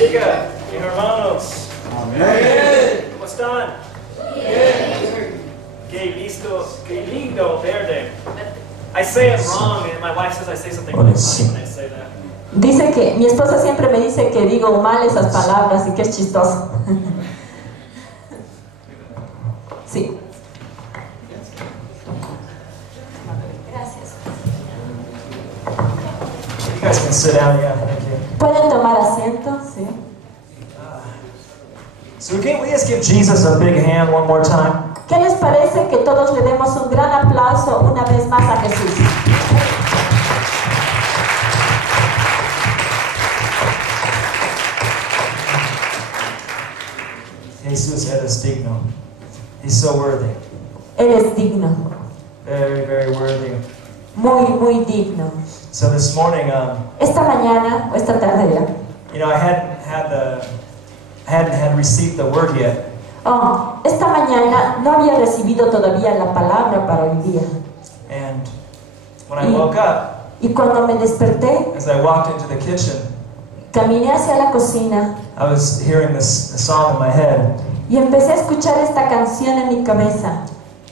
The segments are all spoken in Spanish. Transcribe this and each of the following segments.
bendiga, mis hermanos. Amén. ¿Cómo están? Bien. Qué lindo verde. I say it wrong, and my wife says I say something wrong when I say that. Dice que mi esposa siempre me dice que digo mal esas palabras y que es chistoso. Sí. Gracias. You guys can sit down, yeah, thank you. ¿Pueden tomar asiento? Sí. So can't we just give Jesus a big hand one more time? ¿Qué les parece que todos le demos un gran aplauso una vez más a Jesús? Jesus eres digno. He's so worthy. Él es digno. Very, very worthy. Muy, muy digno. So this morning, Esta mañana, o esta tarde ya. you know, I hadn't had received the word yet. Esta mañana no había recibido todavía la palabra para hoy día. And when I woke up, Y cuando me desperté, as I walked into the kitchen, caminé hacia la cocina I was hearing this song in my head. y empecé a escuchar esta canción en mi cabeza.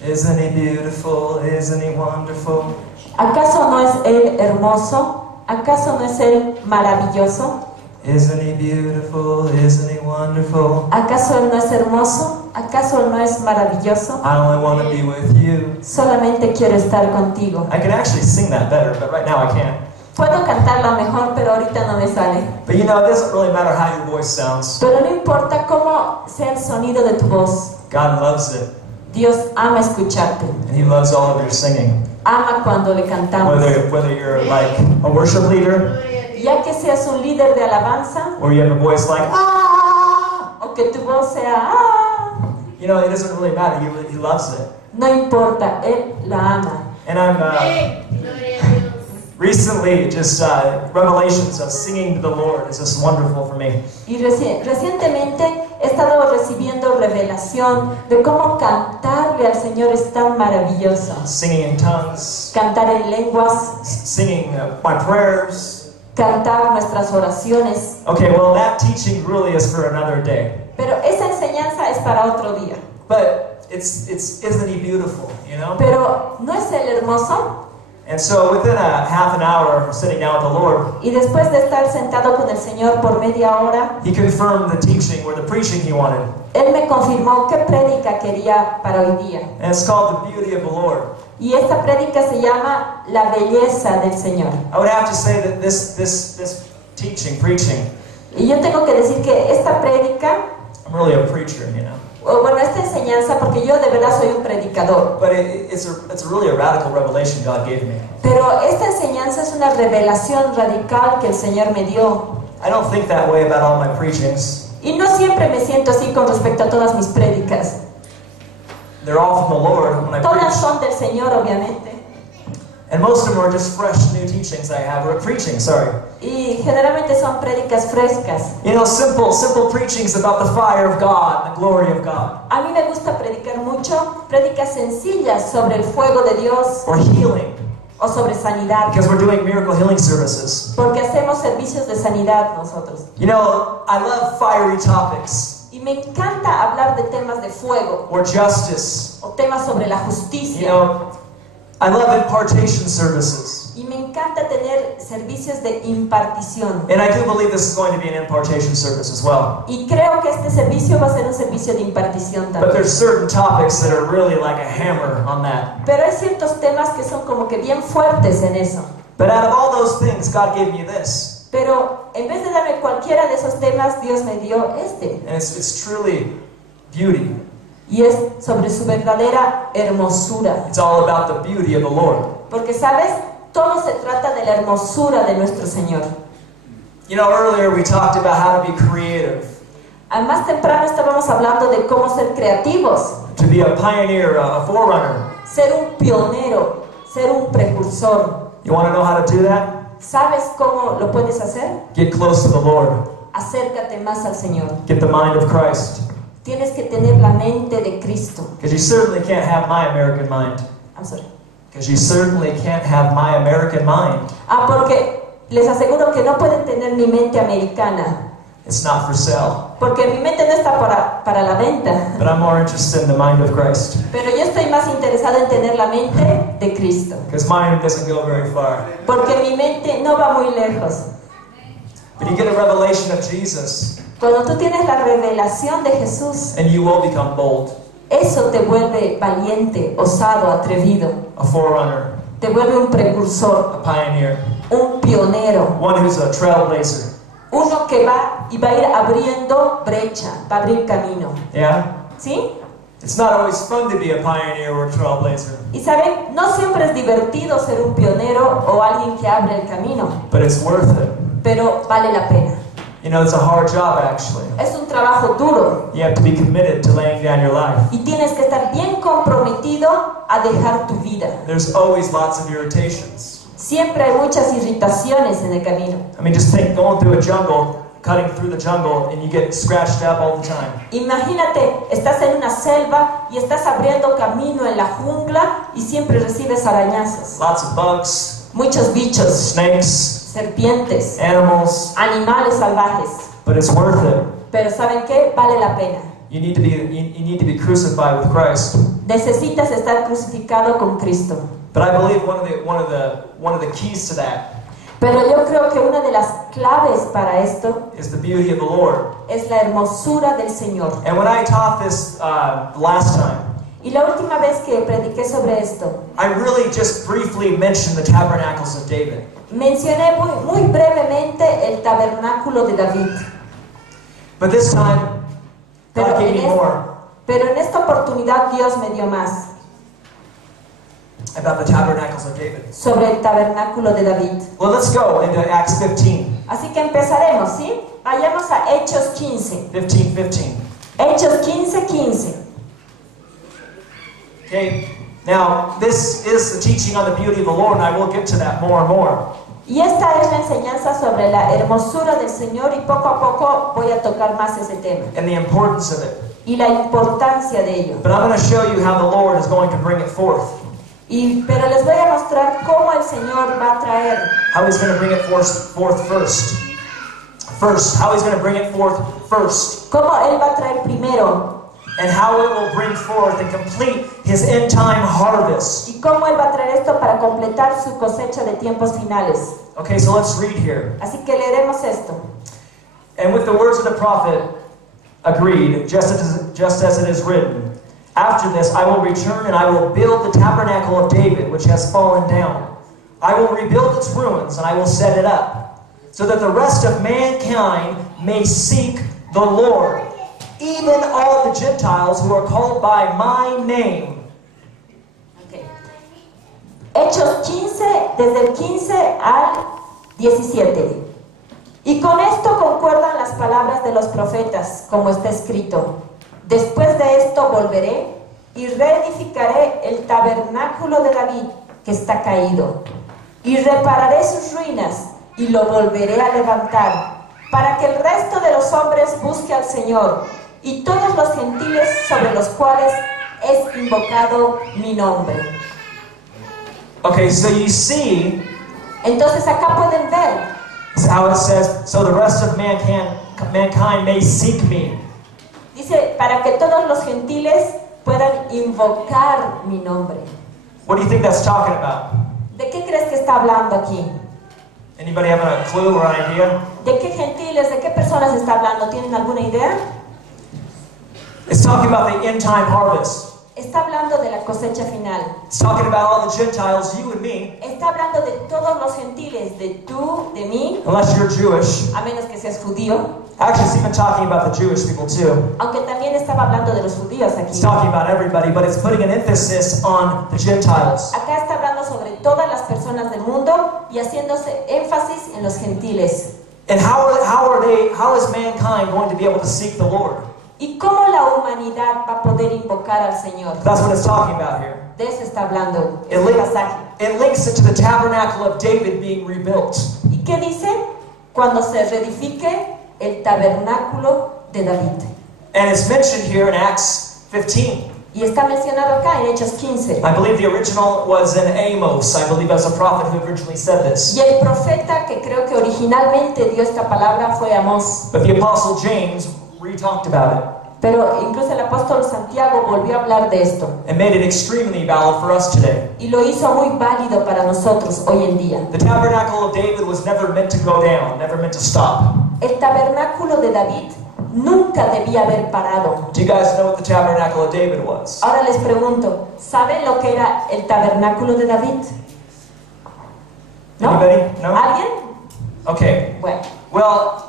Isn't he beautiful? Isn't he wonderful? ¿Acaso no es Él hermoso? ¿Acaso no es Él maravilloso? Isn't he beautiful? Isn't he wonderful? ¿Acaso Él no es hermoso? ¿Acaso Él no es maravilloso? I only want to be with you. Solamente quiero estar contigo. I can actually sing that better, but right now I can't. Puedo cantarla mejor, pero ahorita no me sale. But you know, it doesn't really matter how your voice sounds. Pero no importa cómo sea el sonido de tu voz. God loves it, Dios ama escucharte. and he loves all of your singing. Ama cuando le cantamos. Whether you're like a worship leader, Ya que seas un líder de alabanza or you have a voice like, ah! o que tu voz sea ¡ah! You know, it doesn't really matter. He loves it. No importa, Él la ama. And I'm recently just revelations of singing to the Lord is just wonderful for me. Y recientemente he estado recibiendo revelación de cómo cantarle al Señor es tan maravilloso. Singing in tongues, Cantar en lenguas, singing my prayers. cantar nuestras oraciones. Okay, well that teaching really is for another day. Pero esa enseñanza es para otro día. But isn't he beautiful, you know? Pero ¿no es Él hermoso? And so within a half an hour of sitting down with the Lord, Y después de estar sentado con el Señor por media hora, he confirmed the teaching or the preaching he wanted. Él me confirmó qué prédica quería para hoy día. And it's called The Beauty of the Lord. Y esta prédica se llama La belleza del Señor. I would have to say that this preaching, Y yo tengo que decir que esta prédica, I'm really a preacher, you know. o bueno, esta enseñanza, porque yo de verdad soy un predicador, But it's really a radical revelation God gave me. pero esta enseñanza es una revelación radical que el Señor me dio. I don't think that way about all my preachings. Y no siempre me siento así con respecto a todas mis prédicas. They're all from the Lord when I Todas preach. son del Señor, obviamente. And most of them are just fresh new teachings I have, or preaching, sorry. Y generalmente son prédicas frescas. You know, simple preachings about the fire of God, the glory of God. A mí me gusta predicar mucho, prédicas sencillas sobre el fuego de Dios Or healing, o sobre sanidad, because we're doing miracle healing services. porque hacemos servicios de sanidad nosotros. You know, I love fiery topics, Y me encanta hablar de temas de fuego or justice. o temas sobre la You justicia. know, I love impartation services. Y me encanta tener servicios de impartición. And I do believe this is going to be an impartation service as well. Y creo que este servicio va a ser un servicio de impartición But también. there's certain topics that are really like a hammer on that. Pero hay ciertos temas que son como que bien fuertes en eso. But out of all those things, God gave me this. Pero en vez de darme cualquiera de esos temas, Dios me dio este. And it's truly beauty. Y es sobre su verdadera hermosura. It's all about the beauty of the Lord. Porque, ¿sabes? Todo se trata de la hermosura de nuestro Señor. You know, earlier we talked about how to be creative, Más temprano estábamos hablando de cómo ser creativos, to be a pioneer, a forerunner. ser un pionero, ser un precursor. You want to know how to do that? ¿Sabes cómo lo puedes hacer? Get close to the Lord. Acércate más al Señor. Get the mind of Christ. Tienes que tener la mente de Cristo. Because you certainly can't have my American mind. I'm sorry. Because you certainly can't have my American mind. Porque les aseguro que no pueden tener mi mente americana. It's not for sale. Porque mi mente no está para la venta. But I'm more interested in the mind of Christ. Pero yo estoy más interesado en tener la mente de Cristo. Because mine doesn't go very far. Porque mi mente no va muy lejos. But you get a revelation of Jesus. Cuando tú tienes la revelación de Jesús, And you will become bold. eso te vuelve valiente, osado, atrevido. A forerunner. Te vuelve un precursor, A pioneer. un pionero. One who's a trailblazer. Uno que va y va a ir abriendo brecha, va a abrir camino. Yeah? ¿Sí? It's not always fun to be a pioneer or a trailblazer. Y saben, no siempre es divertido ser un pionero o alguien que abre el camino, But it's worth it. pero vale la pena. You know, it's a hard job actually. Es un trabajo duro You have to be committed to laying down your life. y tienes que estar bien comprometido a dejar tu vida. There's always lots of irritations. Siempre hay muchas irritaciones en el camino. I mean, just think going through a jungle, cutting through the jungle, and you get scratched up all the time. Imagínate, estás en una selva y estás abriendo camino en la jungla y siempre recibes arañazos. Lots of bugs, Muchos bichos, snakes, serpientes, animals, animales salvajes. but it's worth it. Pero ¿saben qué? Vale la pena. You need to be crucified with Christ. Necesitas estar crucificado con Cristo. But I believe one of the keys to that Pero yo creo que una de las claves para esto is the beauty of the Lord. es la hermosura del Señor. And when I taught this last time, Y la última vez que prediqué sobre esto, I really just briefly mentioned the tabernacles of David. mencioné muy brevemente el tabernáculo de David. But this time, Pero God gave me more en esta oportunidad Dios me dio más about the tabernacles of David. sobre el tabernáculo de David. Well, let's go into Acts 15. Así que empezaremos, ¿sí? Vayamos a Hechos 15. 15. Hechos 15:15. Okay, now this is the teaching on the beauty of the Lord, and I will get to that more and more. Y esta es la enseñanza sobre la hermosura del Señor y poco a poco voy a tocar más ese tema And the importance of it. y la importancia de ello. But I'm going to show you how the Lord is going to bring it forth. Pero les voy a mostrar cómo el Señor va a traer, How He's going to bring it forth first. How He's going to bring it forth first. cómo Él va a traer primero And how it will bring forth and complete His end time harvest. y cómo Él va a traer esto para completar su cosecha de tiempos finales. Okay, so let's read here. Así que leeremos esto. And with the words of the prophet agreed, just as it is written, after this I will return and I will build the tabernacle of David, which has fallen down. I will rebuild its ruins and I will set it up, so that the rest of mankind may seek the Lord, even all the Gentiles who are called by my name. Okay. Hechos 15, desde el 15 al 17. Y con esto concuerdan las palabras de los profetas, como está escrito. Después de esto volveré y reedificaré el tabernáculo de David, que está caído, y repararé sus ruinas y lo volveré a levantar, para que el resto de los hombres busque al Señor y todos los gentiles sobre los cuales es invocado mi nombre. Okay, so you see Entonces acá pueden ver how it says, so the rest of mankind may seek me. dice, para que todos los gentiles puedan invocar mi nombre. What do you think that's talking about? ¿De qué crees que está hablando aquí? Anybody have a clue or an idea? ¿De qué gentiles, de qué personas está hablando? ¿Tienen alguna idea? It's talking about the end time harvest. Está hablando de la cosecha final. It's talking about all the Gentiles, you and me, Está hablando de todos los gentiles, de tú, de mí, unless you're Jewish. a menos que seas judío. Actually, it's even talking about the Jewish people too. Aunque también estaba hablando de los judíos It's aquí. talking about everybody, but it's putting an emphasis on the Gentiles. Acá está hablando sobre todas las personas del mundo y haciéndose énfasis en los gentiles. And how is mankind going to be able to seek the Lord? ¿Y cómo la humanidad va a poder invocar al Señor? That's what it's talking about here. De eso está hablando It, este link- pasaje. it links it to the tabernacle of David being rebuilt. ¿Y qué dice? Cuando se reedifique el tabernáculo de David. And it's mentioned here in Acts 15. Y está mencionado acá en Hechos 15. I believe the original was in Amos. I believe as a prophet who originally said this. Y el profeta que creo que originalmente dio esta palabra fue Amós. But the Apostle James re-talked about it Pero incluso el apóstol Santiago volvió a hablar de esto. and made it extremely valid for us today. Y lo hizo muy válido para nosotros hoy en día. The tabernacle of David was never meant to go down, never meant to stop. El tabernáculo de David nunca debía haber parado. Do you guys know what the tabernacle of David was? Ahora les pregunto, ¿saben lo que era el tabernáculo de David? ¿No? Anybody? No? ¿Alguien? Okay. Bueno, Well,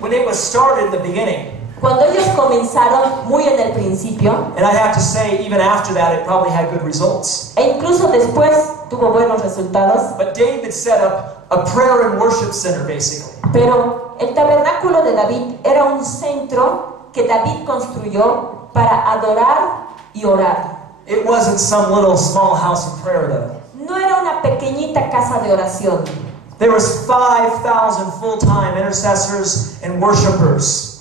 when it was started in the beginning, cuando ellos comenzaron muy en el principio, and I have to say, even after that, it probably had good results. e incluso después tuvo buenos resultados, But David set up a prayer and worship center, basically. pero el tabernáculo de David era un centro que David construyó para adorar y orar. It wasn't some little small house of prayer, though. No era una pequeñita casa de oración. There was 5,000 full-time intercessors and worshipers.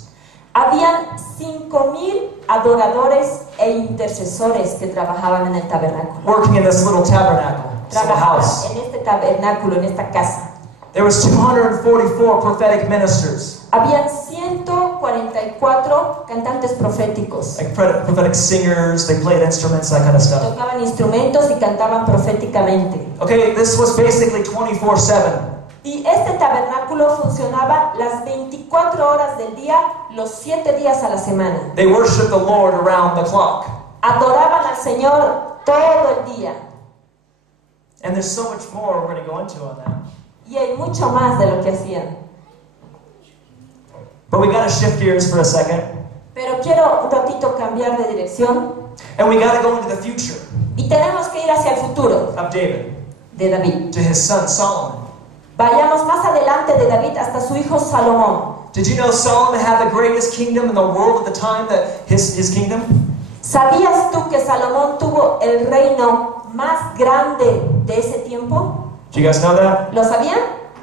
Habían 5,000 adoradores e intercesores que trabajaban en el tabernáculo. Working in this little tabernacle, this little Trabajaban house. en este tabernáculo, en esta casa. There was 244 prophetic ministers, Habían 144 cantantes proféticos. like prophetic singers. They played instruments, that kind of stuff. Tocaban instrumentos y cantaban proféticamente. Okay, this was basically 24/7. Y este tabernáculo funcionaba las 24 horas del día, los 7 días a la semana. They worshiped the Lord around the clock. Adoraban al Señor todo el día. And there's so much more we're going to go into on that. Y hay mucho más de lo que hacían. But we got to shift gears for a second. Pero quiero un ratito cambiar de dirección. And we got to go into the future Y tenemos que ir hacia el futuro of David, de David. to his son Solomon. Vayamos más adelante de David hasta su hijo Salomón. Did you know Solomon had the greatest kingdom in the world at the time, that his kingdom? ¿Sabías tú que Salomón tuvo el reino más grande de ese tiempo? Do you guys know that? ¿Lo sabían?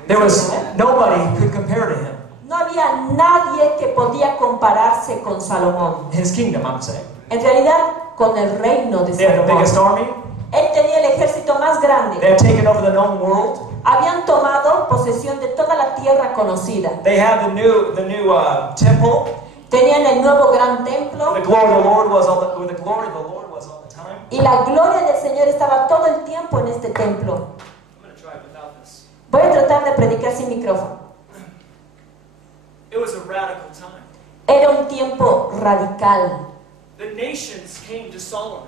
There was nobody who could compare to him. No había nadie que podía compararse con Salomón. His kingdom, I'm saying. En realidad, con el reino de They had the Salomón. biggest army. Él tenía el ejército más They grande. had taken over the known world. Habían tomado posesión de toda la tierra conocida. They had the new temple. Tenían el nuevo gran Where templo the glory of the Lord was all where the glory of the Lord was all the time. y la gloria del Señor estaba todo el tiempo en este templo. I'm going to try it without this. Voy a tratar de predicar sin micrófono. It was a radical time. Era un tiempo radical. The nations came to Solomon.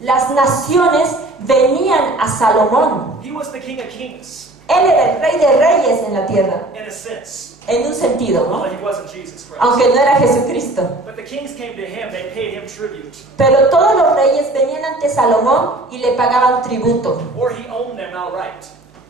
Las naciones venían a Salomón. He was the king of kings, Él era el rey de reyes en la tierra, in a sense. en un sentido, ¿no? Although he wasn't Jesus Christ. Aunque no era Jesucristo. But the kings came to him, they paid him tribute. Pero todos los reyes venían ante Salomón y le pagaban tributo, Or he owned them outright.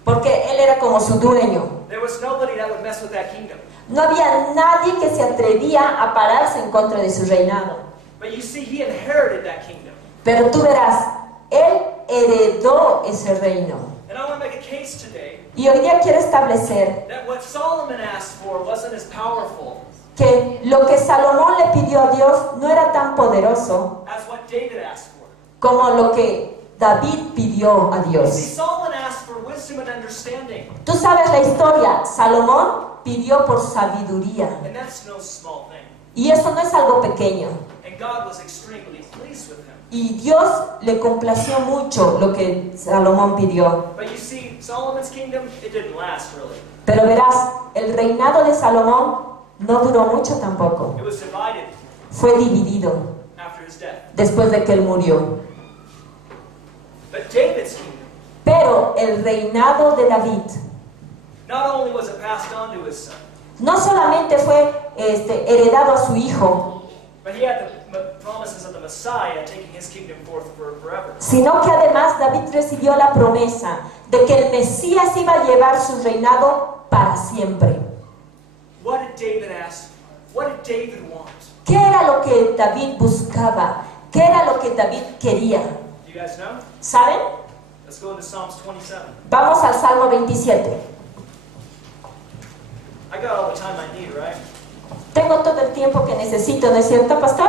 porque él era como su dueño. There was nobody that would mess with that kingdom. No había nadie que se atrevía a pararse en contra de su reinado. But you see, he inherited that kingdom. Pero tú verás, él heredó ese reino. And I want to make a case today Y hoy día quiero establecer that what Solomon asked for wasn't as powerful que lo que Salomón le pidió a Dios no era tan poderoso as what David asked for. como lo que David pidió a See, Dios. Solomon asked for wisdom and understanding. Tú sabes la historia, Salomón pidió por sabiduría. And that's no small thing. Y eso no es algo pequeño. And God was extremely pleased with him. Y Dios le complació mucho lo que Salomón pidió. But you see, Solomon's kingdom, it didn't last really. Pero verás, el reinado de Salomón no duró mucho tampoco. It was divided Fue dividido after his death. después de que él murió. But David's kingdom, Pero el reinado de David not only was it passed on to his son, no solamente fue heredado a su hijo, but he had the promises of the Messiah taking his kingdom forth forever. sino que además David recibió la promesa de que el Mesías iba a llevar su reinado para siempre. What did David ask? What did David want? ¿Qué era lo que David buscaba? ¿Qué era lo que David quería? Do you guys know? ¿Saben? Let's go into Psalms 27. Vamos al Salmo 27. I got all the time I need, right? Tengo todo el tiempo que necesito, ¿no es cierto, pastor?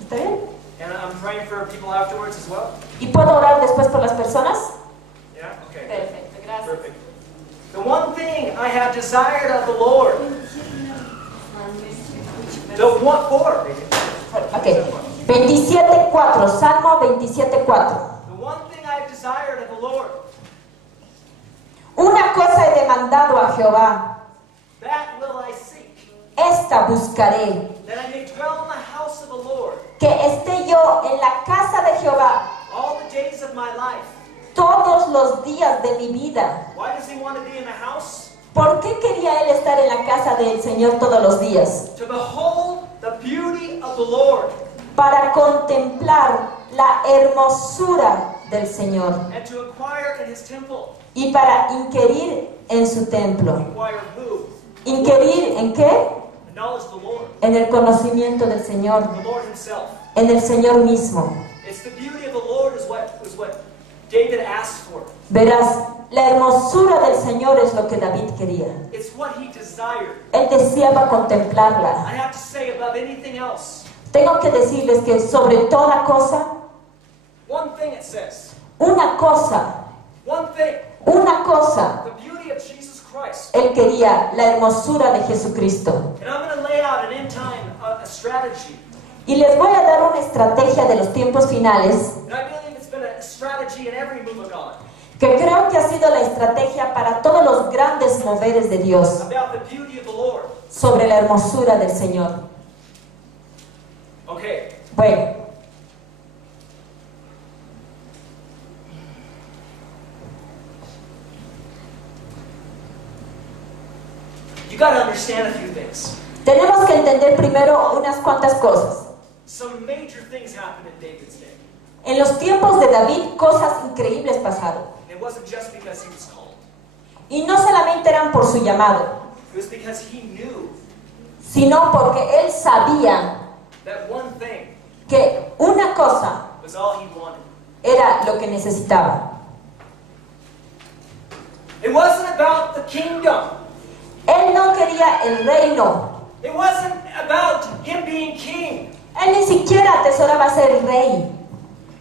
¿Está bien? And I'm praying for people afterwards as well. ¿Y puedo orar después por las personas? Yeah? Okay. Perfecto, gracias. Perfect. The one thing I have desired of the Lord. The one for. Ok. 27:4, Salmo 27:4. The one thing I have desired of the Lord. Una cosa he demandado a Jehová, That will I seek. esta buscaré, That I may dwell in the house of the Lord que esté yo en la casa de Jehová all the days of my life. todos los días de mi vida. Why does he want to be in the house? ¿Por qué quería él estar en la casa del Señor todos los días? To behold the beauty of the Lord Para contemplar la hermosura del Señor and to inquire in his temple. y para inquirir en su templo. Inquire who? ¿Inquirir en qué? Acknowledge the Lord. En el conocimiento del Señor, The Lord himself. en el Señor mismo. It's the beauty of the Lord is what David asked for. Verás, la hermosura del Señor es lo que David quería. It's what he desired. Él deseaba contemplarla. I have to say above anything else, Tengo que decirles que sobre toda cosa, one thing it says, una cosa, one thing, una cosa, the beauty of Jesus Christ. él quería la hermosura de Jesucristo. And I'm going to lay out an end time a strategy. Y les voy a dar una estrategia de los tiempos finales And I believe it's been a strategy in every move of God que creo que ha sido la estrategia para todos los grandes moveres de Dios about the beauty of the Lord. sobre la hermosura del Señor. Okay, Bueno, you got to understand a few things. tenemos que entender primero unas cuantas cosas. Some major things happened in David's day. En los tiempos de David, cosas increíbles pasaron. And it wasn't just because he was called. Y no solamente eran por su llamado, It was because he knew sino porque él sabía that one thing que una cosa was all he wanted. era lo que necesitaba. It wasn't about the kingdom. Él no quería el reino. It wasn't about him being king. Él ni siquiera atesoraba ser rey.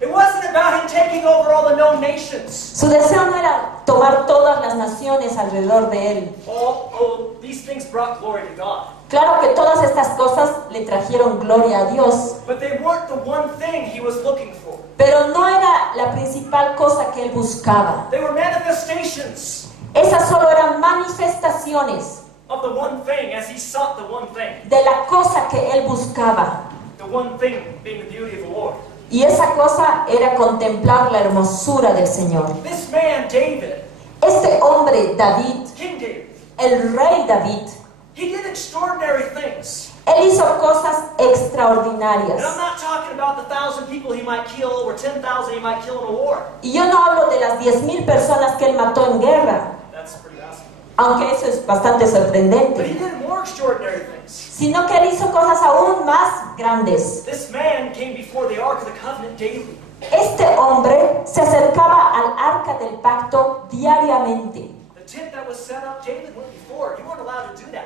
It wasn't about him taking over all the known nations. Su deseo no era tomar todas las naciones alrededor de él. Oh, these things brought glory to God. Claro que todas estas cosas le trajeron gloria a Dios, But they weren't the one thing he was looking for. pero no era la principal cosa que él buscaba. They were manifestations Esas solo eran manifestaciones of the one thing as he sought the one thing. de la cosa que él buscaba. The one thing being the beauty of the Lord. Y esa cosa era contemplar la hermosura del Señor. This man, David, Este hombre, David, King David, el rey David, he did extraordinary things. él hizo cosas And extraordinarias. I'm not talking about the 1,000 people he might kill or 10,000 he might kill in a war. Y yo no hablo de las 10,000 personas que él mató en guerra, That's pretty awesome. aunque eso es bastante But he sorprendente, did more extraordinary things. sino que él hizo cosas aún más grandes. This man came before the Ark of the Covenant daily. Este hombre se acercaba al arca del pacto diariamente. The tent that was set up, David went before. You weren't allowed to do that.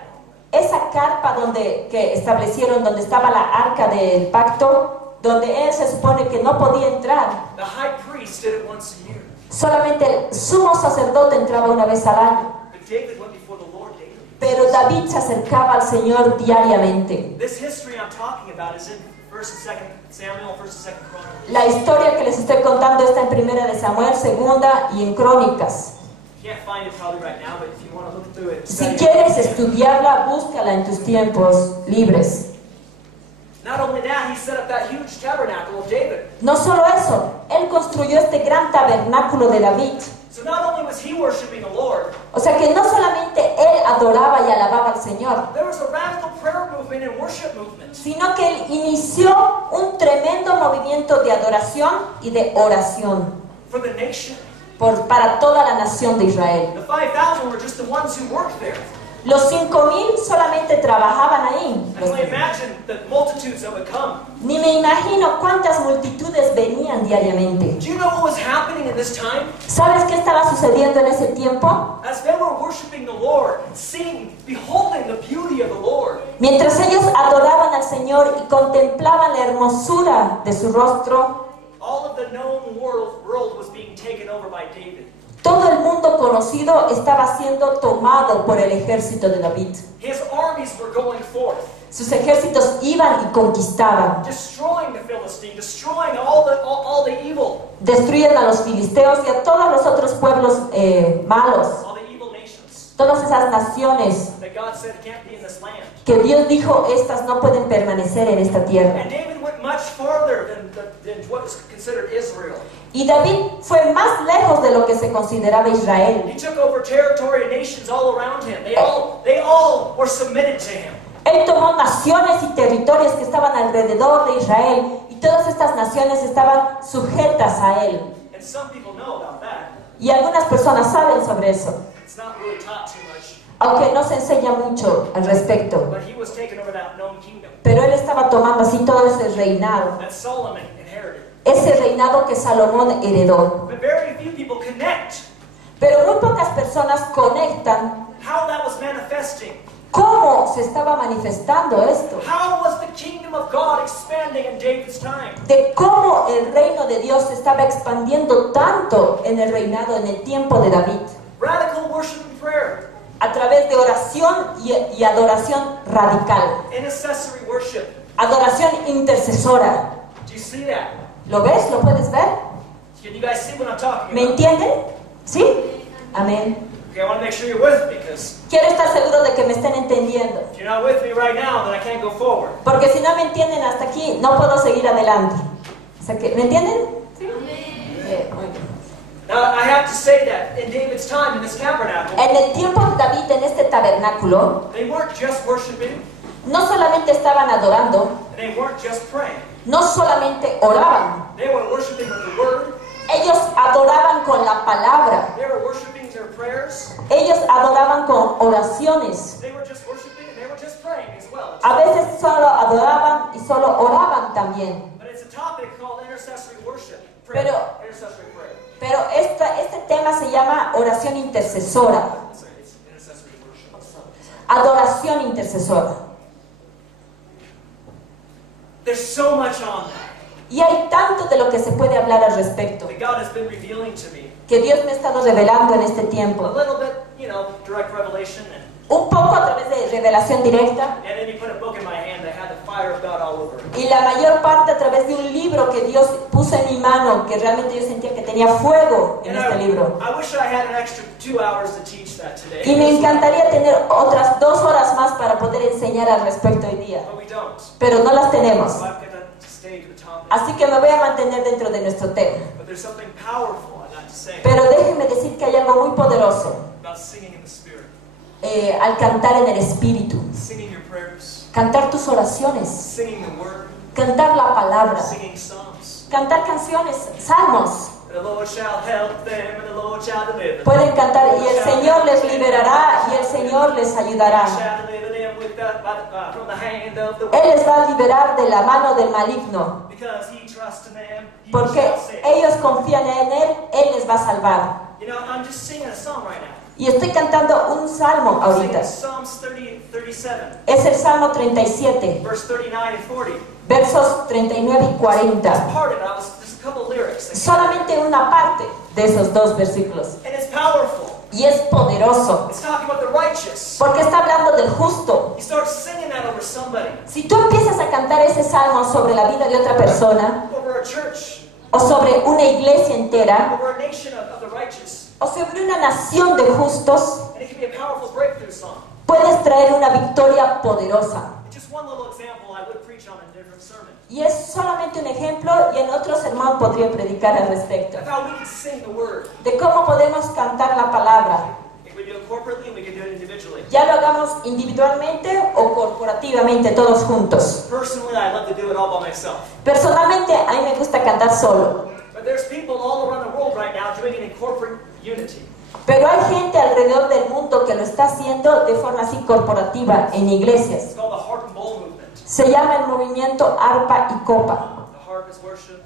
Esa carpa que establecieron, donde estaba la arca del pacto, donde él se supone que no podía entrar. The high priest did it once a year. Solamente el sumo sacerdote entraba una vez al año. But David went before the Lord daily. Pero David se acercaba al Señor diariamente. This history I'm talking about is in 1st and 2nd Samuel, 1st and 2nd Chronicles. La historia que les estoy contando está en Primera de Samuel, Segunda y en Crónicas. You can't find it probably right now, but if you want to look through it, Si study it. quieres estudiarla, búscala en tus tiempos libres. Not only that, he set up that huge tabernacle of David. No solo eso, él construyó este gran tabernáculo de David. So not only was he worshiping the Lord, O sea que no solamente él adoraba y alababa al Señor, there was a radical prayer movement and worship movement. sino que él inició un tremendo movimiento de adoración y de oración For the nation. para toda la nación de Israel. The 5,000 were just the ones who worked there. Los 5,000 solamente trabajaban ahí. I can only imagine the multitudes that would come. Ni me imagino cuántas multitudes venían diariamente. Do you know what was happening in this time? ¿Sabes qué estaba sucediendo en ese tiempo? As they were worshiping the Lord, seeing, beholding the beauty of the Lord, Mientras ellos adoraban al Señor Señor y contemplaban la hermosura de su rostro, all of the known world was being taken over by David. todo el mundo conocido estaba siendo tomado por el ejército de David. His armies were going forth, Sus ejércitos iban y conquistaban. destroying the Philistine, destroying all the evil, Destruyen a los filisteos y a todos los otros pueblos malos. all the evil nations Todas esas naciones that God said can't be in this land. que Dios dijo, estas no pueden permanecer en esta tierra. And David went much farther than what was considered Israel. Y David fue más lejos de lo que se consideraba Israel. He took over territory and nations all around him. They all were submitted to him. Él tomó naciones y territorios que estaban alrededor de Israel y todas estas naciones estaban sujetas a él. And some people know about that. Y algunas personas saben sobre eso, It's not really taught too much. aunque no se enseña mucho al respecto. But he was taking over that known kingdom Pero él estaba tomando así todo ese reinado, that Solomon inherited. ese reinado que Salomón heredó. But very few people connect Pero muy pocas personas conectan how that was manifesting. cómo se estaba manifestando esto, How was the kingdom of God expanding in David's time? de cómo el reino de Dios se estaba expandiendo tanto en el reinado, en el tiempo de David, Radical worship and prayer, a través de oración y adoración radical, intercessory worship. adoración intercesora. Do you see that? ¿Lo ves? ¿Lo puedes ver? Can you guys see what I'm talking ¿Me about? entienden? ¿Sí? Amén. Okay, I want to make sure you're with me because Quiero estar seguro de que me estén entendiendo, if you're not with me right now, then I can't go forward. porque si no me entienden hasta aquí, no puedo seguir adelante. O sea que, ¿me entienden? Sí. Muy bien. Now, I have to say that in David's time, in this tabernacle, En el tiempo de David, en este tabernáculo, they weren't just worshiping, no solamente estaban adorando, and they weren't just praying. no solamente oraban, They were worshiping with the word. ellos adoraban con la palabra, They were worshiping their prayers. ellos adoraban con oraciones. They were just worshiping and they were just praying as well. A veces solo adoraban y solo oraban también. But it's a topic called intercessory worship. Intercessory prayer. Pero este tema se llama oración intercesora, Sorry, it's intercessory worship. adoración intercesora. There's so much on that Y hay tanto de lo que se puede hablar al respecto, that God has been revealing to me. que Dios me ha estado revelando en este A tiempo. little bit, direct revelation, Un poco a través de revelación directa, and then He put a book in my hand that had the fire of God all over it. y la mayor parte a través de un libro que Dios puso en mi mano, que realmente yo sentía que tenía fuego en And este libro. I wish I had an extra 2 hours to teach that today. Y me encantaría tener otras 2 horas más para poder enseñar al respecto hoy día, But we don't. pero no las tenemos. So I've got to stay to the topic. Así que me voy a mantener dentro de nuestro tema. But there's something powerful I'd like to say Pero déjenme decir que hay algo muy poderoso about singing in the Spirit, al cantar en el Espíritu. singing your prayers, Cantar tus oraciones, singing the Word, cantar la palabra, singing psalms. cantar canciones, salmos. The Lord shall help them, and the Lord shall deliver them. Pueden cantar y el Señor les liberará y el Señor les He ayudará. shall deliver them from the hand of the Él wicked. les va a liberar de la mano del maligno, Because he trusts in them, he porque shall save. ellos confían en Él les va a salvar. I'm just singing a song right now. Y estoy cantando un salmo I'm singing ahorita. Psalms 37, Es el Salmo 37, verse 39 and 40. versos 39 y 40. Part of it, just a couple lyrics. Solamente una parte de esos 2 versículos. And it's powerful. Y es poderoso, It's talking about the righteous. porque está hablando del justo. You start singing that over somebody, Si tú empiezas a cantar ese salmo sobre la vida de otra persona, over a church, o sobre una iglesia entera, over a nation of the righteous, o sobre una nación de justos, and it can be a powerful breakthrough song. puedes traer una victoria poderosa. Just one little example I would preach on in a different sermon. Y es solamente un ejemplo, y en otro sermón podría predicar al respecto, Of how we can sing the word. de cómo podemos cantar la palabra. If we do it corporately, and we can do it individually. Ya lo hagamos individualmente o corporativamente, todos juntos. Personally, I love to do it all by myself. Personalmente, a mí me gusta cantar solo. But there's people all around the world right now doing it in corporate unity. Pero hay gente alrededor del mundo que lo está haciendo de forma así corporativa en iglesias. It's called the harp and bowl movement. Se llama el movimiento arpa y copa, The harp is worship,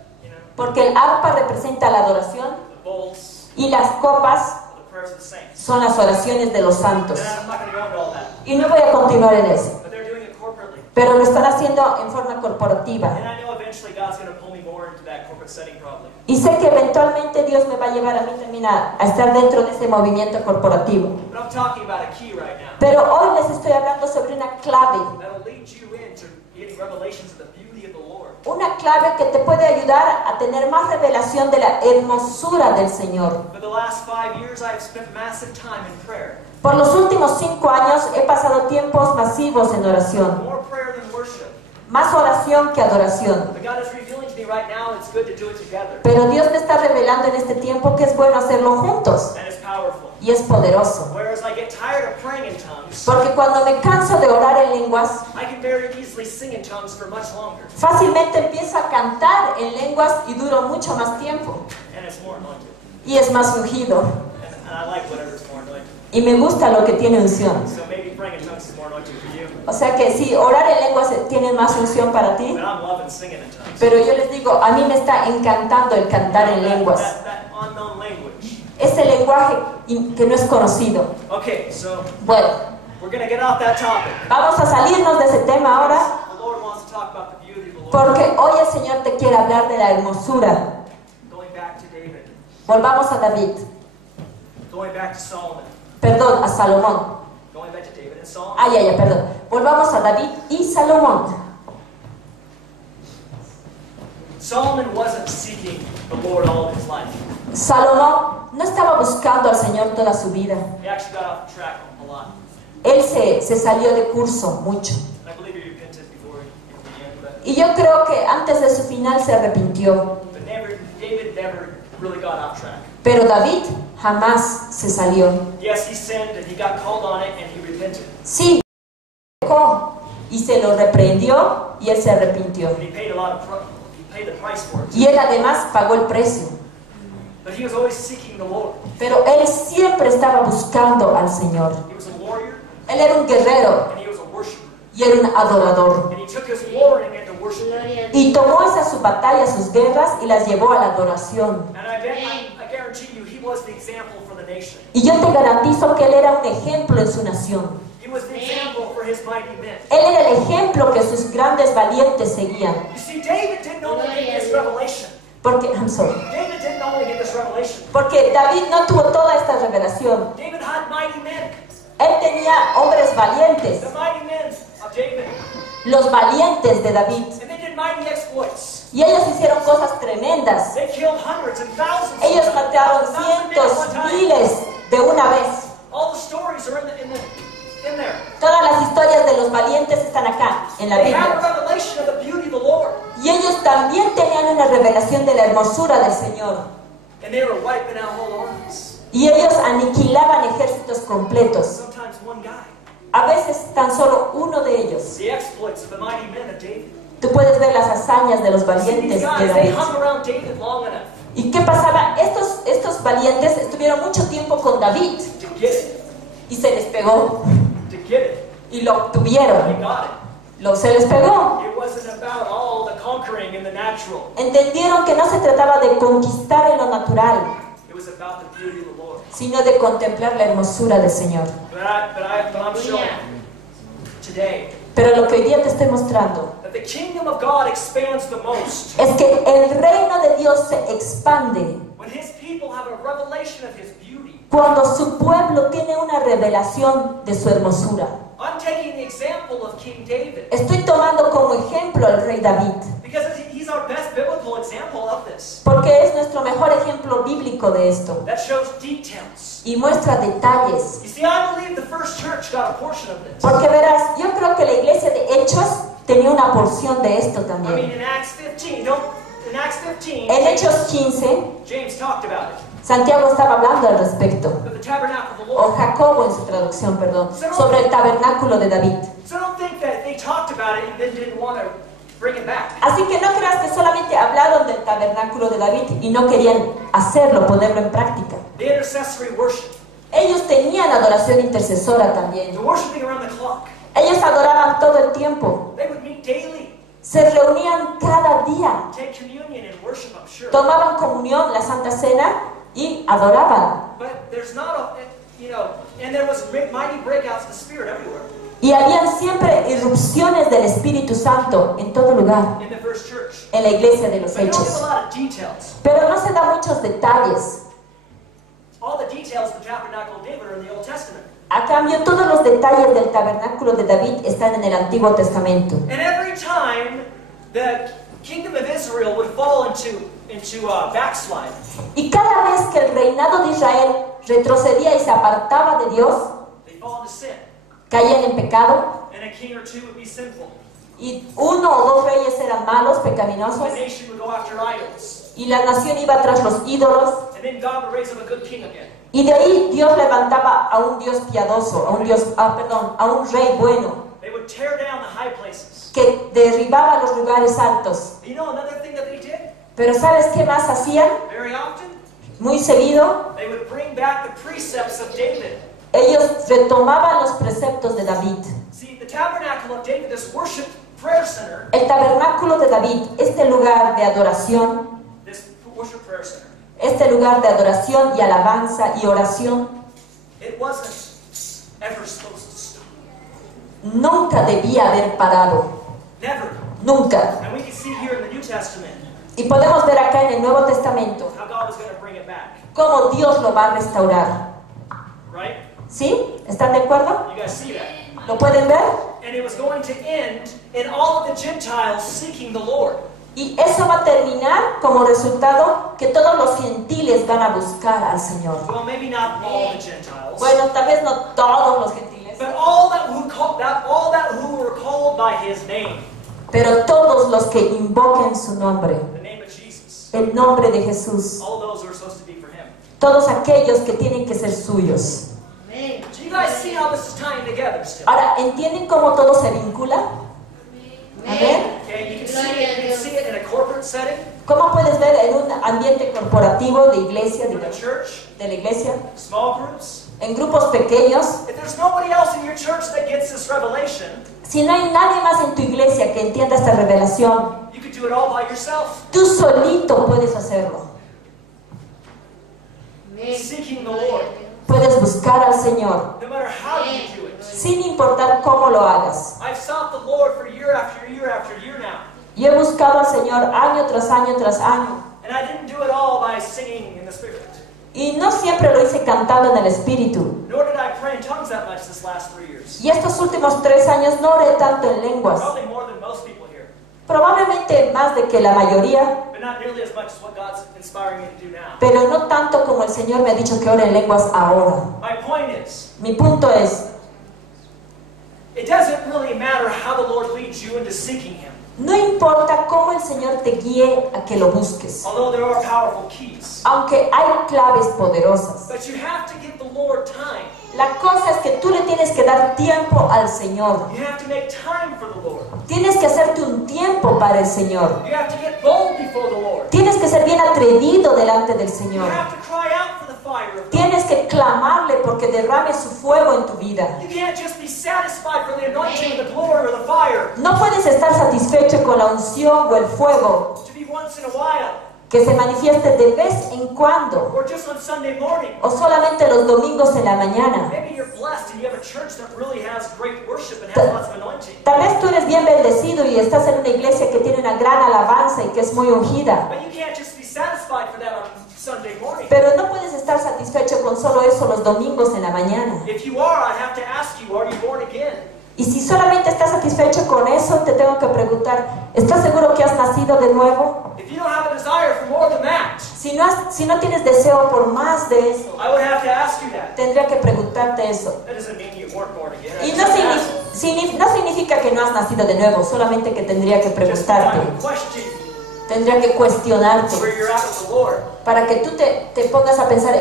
porque el arpa representa la adoración the bowls y las copas are the prayers of the saints. son las oraciones de los santos. And I'm not going to go into all that. Y no voy a continuar en eso, But they're doing it corporately. pero lo están haciendo en forma corporativa. And I know eventually God's going to pull me more into that corporate setting probably. Y sé que eventualmente Dios me va a llevar a mí también a estar dentro de ese movimiento corporativo. But I'm talking about a key right now. Pero hoy les estoy hablando sobre una clave. That'll lead you into getting revelations of the beauty of the Lord. Una clave que te puede ayudar a tener más revelación de la hermosura del Señor. For the last 5 years, I have spent massive time in prayer. Por los últimos 5 años he pasado tiempos masivos en oración. More prayer than worship. Más oración que adoración. But God is revealing to me right now it's good to do it together. Pero Dios me está revelando en este tiempo que es bueno hacerlo juntos. And it's powerful. Y es poderoso. Whereas I get tired of praying in tongues, Porque cuando me canso de orar en lenguas, I can very easily sing in tongues for much longer. fácilmente empiezo a cantar en lenguas y duro mucho más tiempo. And it's more anointed. Y es más ungido. And I like whatever's more anointed. Y me gusta lo que tiene unción. So maybe praying in tongues is more anointed for you. O sea que sí, orar en lenguas tiene más unción para ti. But I'm loving singing in tongues. Pero yo les digo, a mí me está encantando el cantar en lenguas. That unknown language. Ese lenguaje que no es conocido. Okay, so Bueno, we're going to get off that topic. vamos a salirnos de ese tema ahora. The Lord wants to talk about the beauty of the Lord. Porque hoy el Señor te quiere hablar de la hermosura. Going back to David. Volvamos a David. Going back to Solomon. Perdón, a Salomón. Going back to David and Solomon. Ya, perdón. Volvamos a David y Salomón. Solomon wasn't seeking the Lord all of his life. Salomón no estaba buscando al Señor toda su vida. He actually got off the track a lot. Él se salió de curso mucho. And I believe he repented before the end, but Y yo creo que antes de su final se arrepintió. David never really got off track. Pero David jamás se salió. Yes, he sinned and he got called on it and he repented. Sí, pecó y se lo reprendió y él se arrepintió. And he paid the price for it. Y él además pagó el precio. But he was always seeking the Lord. Pero él siempre estaba buscando al Señor. He was a warrior Él era un guerrero and he was a worshiper. y era un adorador. And he took his warring into worship. Y tomó esas sus batallas, sus guerras y las llevó a la adoración. And I guarantee you, he was the example for the nation. Y yo te garantizo que él era un ejemplo en su nación. He was the example for his mighty men. Él era el ejemplo que sus grandes valientes seguían. You see, David didn't only get this revelation. Porque, I'm sorry. David didn't only get this revelation. Porque David no tuvo toda esta revelación. David had mighty men. Él tenía hombres valientes, The mighty men of David. los valientes de David. And they did mighty exploits. Y ellos hicieron cosas tremendas. They killed hundreds and thousands. Ellos mataron Thousands of men at cientos, one time. miles de una vez. All the stories are in there. Todas las historias de los valientes están acá, en la They had Biblia. a revelation of the beauty of the Lord. Y ellos también tenían una revelación de la hermosura del Señor. And they were wiping out whole armies. Y ellos aniquilaban ejércitos completos. Sometimes one guy. A veces tan solo uno de ellos. The exploits of the mighty men of David. Tú puedes ver las hazañas de los See, valientes these de guys, they David. hung around David long enough ¿Y qué pasaba? Estos valientes estuvieron mucho tiempo con David to get it. y se les pegó. To get it. Y lo They obtuvieron. got it. Se les pegó. It wasn't about all the conquering in the natural. Entendieron que no se trataba de conquistar en lo natural, It was about the beauty of the Lord. sino de contemplar la hermosura del Señor. But I'm showing today Pero lo que hoy día te estoy mostrando that the kingdom of God expands the most es que el reino de Dios se expande when his people have a revelation of his beauty. cuando su pueblo tiene una revelación de su hermosura. I'm taking the example of King David Estoy tomando como ejemplo al rey David, because he's our best biblical example of this. porque es nuestro mejor ejemplo bíblico de esto That shows details. y muestra detalles. You see, I believe the first church got a portion of this. Porque verás, yo creo que la iglesia de Hechos tenía una porción de esto I mean, también. in Acts 15, in Acts 15, En Hechos 15, James talked about it. Santiago estaba hablando al respecto, But the tabernacle of the o Lord. Jacobo en su traducción, perdón, sobre el tabernáculo de David. So don't think that they talked about it and then didn't want to bring it back. Así que no creas que solamente hablaron del tabernáculo de David y no querían hacerlo, ponerlo en práctica. The intercessory worship, Ellos tenían adoración intercesora también. the worshiping around the clock. Ellos adoraban todo el tiempo. They would meet daily, Se reunían cada día. take communion and worship, I'm sure. Tomaban comunión, la Santa Cena, y adoraban. But there's not a, and there was mighty breakouts of the Spirit everywhere. Y habían siempre irrupciones del Espíritu Santo en todo lugar, in the first church. en la iglesia de los But you don't get Hechos. a lot of details. Pero no se da muchos detalles. All the details of the tabernacle of David are in the Old Testament. A cambio, todos los detalles del tabernáculo de David están en el Antiguo Testamento. And every time the kingdom of Israel would fall into backslide, Y cada vez que el reinado de Israel retrocedía y se apartaba de Dios, they fall into sin, caían en pecado, and a king or two would be sinful. y uno o dos reyes eran malos, pecaminosos, The nation would go after idols, y la nación iba tras los ídolos, and then God would raise up a good king again. y de ahí Dios levantaba a un Dios piadoso, a un rey bueno, They would tear down the high places. que derribaba los lugares altos. You know another thing that they did Pero ¿sabes qué más hacían? very often? Muy seguido, They would bring back the precepts of David. ellos retomaban los preceptos de David. See, the tabernacle of David, this worship prayer center, El tabernáculo de David, este lugar de adoración, this worship prayer center, este lugar de adoración y alabanza y oración, it wasn't ever supposed to stop. nunca debía haber parado. Never. Nunca. And we can see here in the New Testament Y podemos ver acá en el Nuevo Testamento how God was going to bring it back. cómo Dios lo va a restaurar. Right? ¿Sí? ¿Están de acuerdo? You guys see that? ¿Lo pueden ver? And it was going to end in all of the Gentiles seeking the Lord. Y eso va a terminar como resultado que todos los gentiles van a buscar al Señor. Well, maybe not all the Gentiles, Bueno, tal vez no todos los gentiles, but all that who were called by His name, pero todos los que invoquen su nombre, the name of Jesus. el nombre de Jesús, All those who are supposed to be for Him. todos aquellos que tienen que ser suyos. Do you guys see how this is tying together still? Ahora, ¿entienden cómo todo se vincula? Amén. Okay, you can see it in a corporate setting, ¿Cómo puedes ver en un ambiente corporativo de iglesia, in the church, de la iglesia, small groups. en grupos pequeños? If there's nobody else in your church that gets this revelation, Si no hay nadie más en tu iglesia que entienda esta revelación, you could do it all by yourself. tú solito puedes hacerlo. Seeking the Lord, Puedes buscar al Señor, no matter how you do it. sin importar cómo lo hagas. I've sought the Lord for year after year after year now. Yo he buscado al Señor año tras año tras año. And I didn't do it all by singing in the Spirit. Y no siempre lo hice cantando en el Espíritu. Nor did I pray in tongues that much this last 3 years. Y estos últimos 3 años no oré tanto en lenguas. Probably more than most people here. Probablemente más de que la mayoría, But not nearly as much as what God's inspiring me to do now. pero no tanto como el Señor me ha dicho que ore en lenguas ahora. My point is, Mi punto es, it doesn't really matter how the Lord leads you into seeking Him. no importa cómo el Señor te guíe a que lo busques, Although there are powerful keys. aunque hay claves poderosas. But you have to give the Lord time. La cosa es que tú le tienes que dar tiempo al Señor. You have to make time for the Lord. Tienes que hacerte un tiempo para el Señor. You have to get bold before the Lord. Tienes que ser bien atrevido delante del You Señor. have to cry out for the fire of God. Tienes que clamarle porque derrame su fuego en tu vida. You can't just be satisfied for the anointing or the glory or the fire No puedes estar satisfecho con la unción o el fuego to be once in a while que se manifieste de vez en cuando or just on Sunday morning. o solamente los domingos en la mañana. Maybe you're blessed and you have a church that really has great worship and has lots of anointing. Tal vez tú eres bien bendecido y estás en una iglesia que tiene una gran alabanza y que es muy ungida. But you can't just be satisfied for that on Sunday morning. Pero no puedes estar satisfecho con solo eso los domingos en la mañana. If you are, I have to ask you, are you born again? Y si solamente estás satisfecho con eso, te tengo que preguntar, ¿estás seguro que has nacido de nuevo? If you don't have a desire for more than that, Si no tienes deseo por más de eso, I would have to ask you that. tendría que preguntarte eso. That doesn't mean you weren't born again. Y I no, just asked. no significa que no has nacido de nuevo, solamente que tendría que Just preguntarte, time to question tendría que cuestionarte, where you're at with the Lord. para que tú te pongas a pensar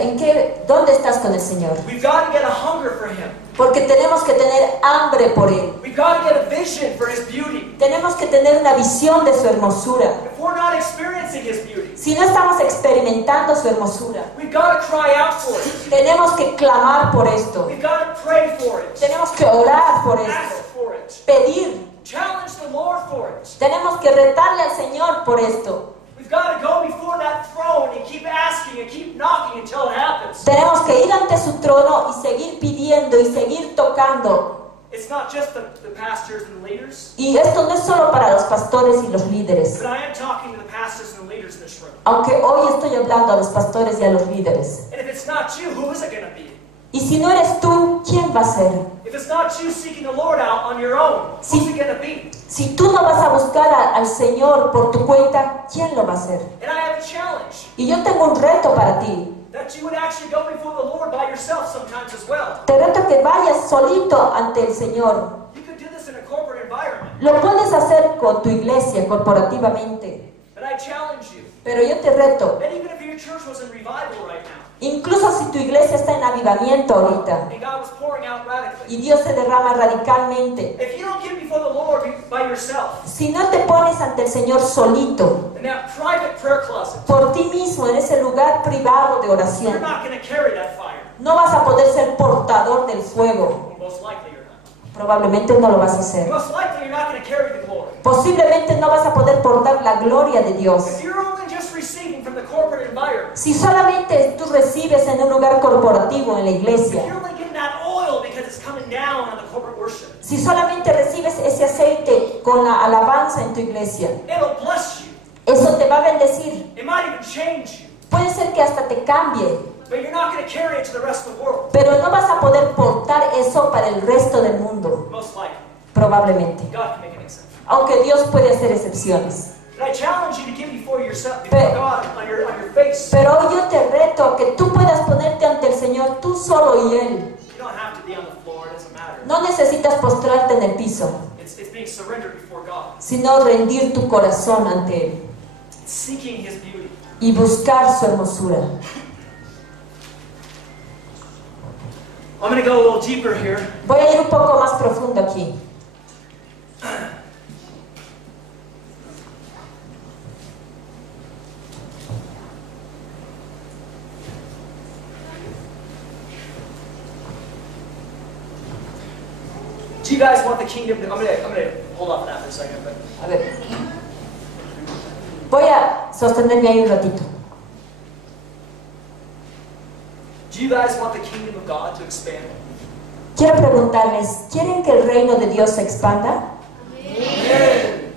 dónde estás con el Señor. We've got to get a hunger for Him. Porque tenemos que tener hambre por Él. We've got to get a vision for His beauty. Tenemos que tener una visión de su hermosura. If we're not experiencing His beauty, Si no estamos experimentando su hermosura, we've got to cry out for it. tenemos que clamar por esto. We've got to pray for it. Tenemos que orar por Ask esto. for it. Pedir. Challenge the Lord for it. Tenemos que retarle al Señor por esto. We've got to go before that throne and keep asking and keep knocking until it happens. Tenemos que ir ante su trono y seguir pidiendo y seguir tocando. It's not just the pastors and the leaders. Y esto no es solo para los pastores y los líderes. But I am talking to the pastors and the leaders in this room. Aunque hoy estoy hablando a los pastores y a los líderes. And if it's not you, who is it going to be? Y si no eres tú, ¿quién va a ser? If it's not you seeking the Lord out on your own, who's it going to be? Si tú no vas a buscar al Señor por tu cuenta, ¿quién lo va a hacer? And I have a challenge. Y yo tengo un reto para ti. That you would actually go before the Lord by yourself sometimes as well. Te reto que vayas solito ante el Señor. You could do this in a corporate environment. Lo puedes hacer con tu iglesia, corporativamente. But I challenge you. Pero yo te reto, And even if your church was in revival right now, incluso si tu iglesia está en avivamiento ahorita, and God was pouring out radically, y Dios se derrama radicalmente, if you don't get before the Lord by yourself, si no te pones ante el Señor solito, in that private prayer closet, por ti mismo, en ese lugar privado de you're oración, not going to carry that fire. no vas a poder ser portador del fuego. Most likely you're not. Probablemente no lo vas a hacer. Most likely you're not going to carry the glory. Posiblemente no vas a poder portar la gloria de Dios. If you're only just receiving from the corporate environment, Si solamente tú recibes en un lugar corporativo en la if iglesia, you're only getting that oil because it's coming down on the corporate worship, si solamente recibes ese aceite con la alabanza en tu iglesia, it'll bless you. eso te va a bendecir. It might even change you. Puede ser que hasta te cambie, But you're not going to carry it to the rest of the world. pero no vas a poder portar eso para el resto del mundo, Most likely. probablemente. God can make an exception. Aunque Dios puede hacer excepciones. But I challenge you to get before yourself, before God, on your face. Pero hoy yo te reto a que tú puedas ponerte ante el Señor tú solo y Él. You don't have to be on the floor, it doesn't matter. No necesitas postrarte en el piso, It's being surrendered before God. sino rendir tu corazón ante Él It's seeking His beauty. y buscar su hermosura. I'm going to go a little deeper here. Voy a ir un poco más profundo aquí. Do you guys want the kingdom? I'm gonna hold off on that for a second. But A ver. Voy a sostenerme ahí un ratito. do you guys want the kingdom of God to expand? Quiero preguntarles, ¿quieren que el reino de Dios se expanda? Amen.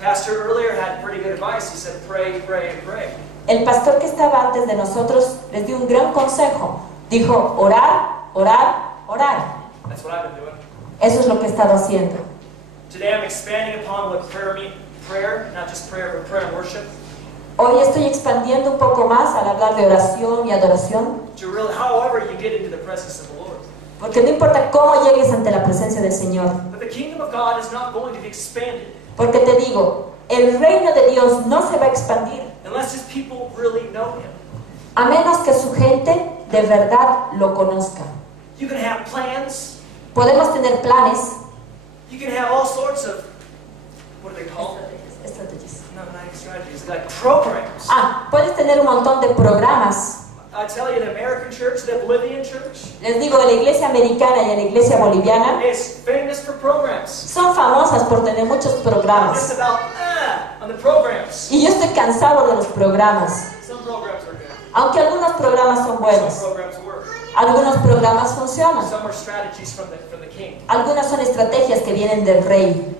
Pastor earlier had pretty good advice. He said, pray, pray, and pray. El pastor que estaba antes de nosotros les dio un gran consejo. Dijo, orar, orar, orar. That's what I've been doing. Eso es lo que he estado haciendo. Today I'm expanding upon what prayer means. Prayer, not just prayer, but prayer and worship. Hoy estoy expandiendo un poco más al hablar de oración y adoración, To really, however you get into the presence of the Lord. porque no importa cómo llegues ante la presencia del Señor. But the kingdom of God is not going to be expanded Porque te digo, el reino de Dios no se va a expandir unless His people really know Him. a menos que su gente de verdad lo conozca. You can have plans. Podemos tener planes, You can have all sorts of, what are they called? estrategias. No, not strategies, like programs. Puedes tener un montón de programas. I tell you, the American church, the Bolivian church, Les digo, la iglesia americana y la iglesia boliviana is famous for programs. son famosas por tener muchos Not just programas. about, on the programs. Y yo estoy cansado de los programas. Some programs are good. Aunque algunos programas son Some buenos, programs work. algunos programas funcionan, Some are strategies from the king. algunas son estrategias que vienen del rey.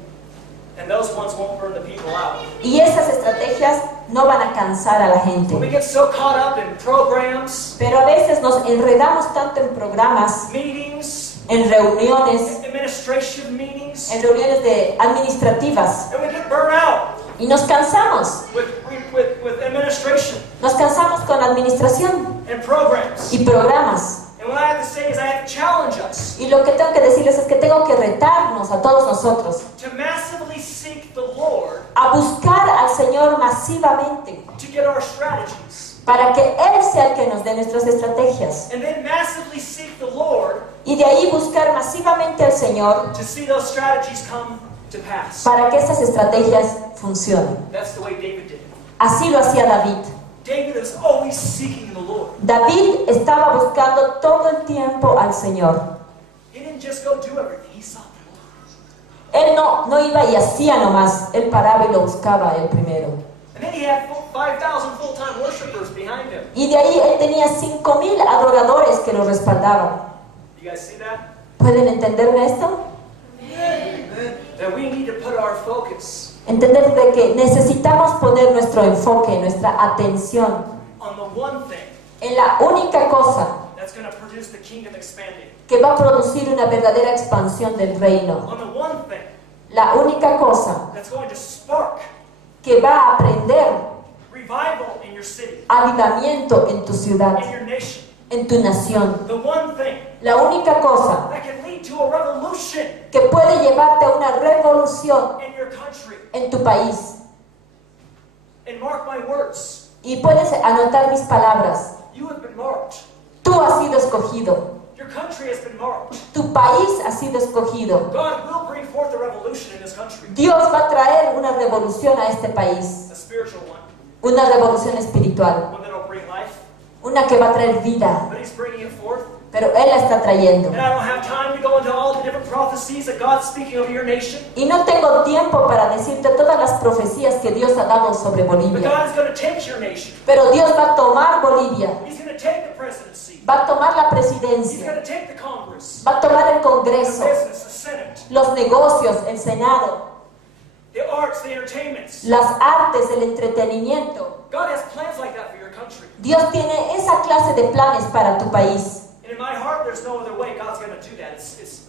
And those ones won't burn the people out. Y esas estrategias no van a cansar a la When we gente. get so caught up in programs, Pero a veces nos enredamos tanto en programas, meetings, en reuniones, administration meetings, en reuniones administrativas, and we get burnt out y nos cansamos. with administration Nos cansamos con la administración and programs. y programas. And what I have to say is I have to challenge us Y lo que tengo que decirles es que tengo que retarnos a todos nosotros to massively seek the Lord a buscar al Señor masivamente to get our strategies. para que Él sea el que nos dé nuestras estrategias. And then massively seek the Lord Y de ahí buscar masivamente al Señor to see those strategies come to pass. para que esas estrategias funcionen. That's the way David did it. Así lo hacía David. David is always seeking the Lord. David estaba buscando todo el tiempo al Señor. He didn't just go do everything. He sought the Lord. Él no iba y hacía nomás, él paraba y lo buscaba él primero. And then he had 5,000 full-time worshipers behind him. Y de ahí él tenía 5,000 adoradores que lo respaldaban. You guys see that? ¿Pueden entenderme esto? That we need to put our focus Entender de que necesitamos poner nuestro enfoque, nuestra atención on the one thing en la única cosa that's going to produce the kingdom expanding. que va a producir una verdadera expansión del reino. On the one thing La única cosa that's going to spark que va a prender revival in your city, avivamiento en tu ciudad, in your nation. en tu nación. The one thing La única cosa that can lead to a revolution que puede llevarte a una revolución in your country. en tu país. And mark my words, Y puedes anotar mis palabras. you have been marked. Tú has sido escogido. Your country has been marked. Tu país ha sido escogido. God will bring forth a revolution in this country, Dios va a traer una revolución a este país. a spiritual one, Una revolución espiritual. one that will bring life. Una que va a traer vida. But He's bringing it forth. Pero Él la está trayendo. And I don't have time to go into all the different prophecies that God's speaking over your nation. Y no tengo tiempo para decirte todas las profecías que Dios ha dado sobre But Bolivia. God is going to take your nation. Pero Dios va a tomar Bolivia. He's going to take the presidency. Va a tomar la He's presidencia. going to take the Congress, Va a tomar el the Congreso, business, the Senate, los negocios, el Senado, the arts, the entertainments. las artes, el entretenimiento. God has plans like that for your country. Dios tiene esa clase de planes para tu país. And in my heart, there's no other way God's going to do that.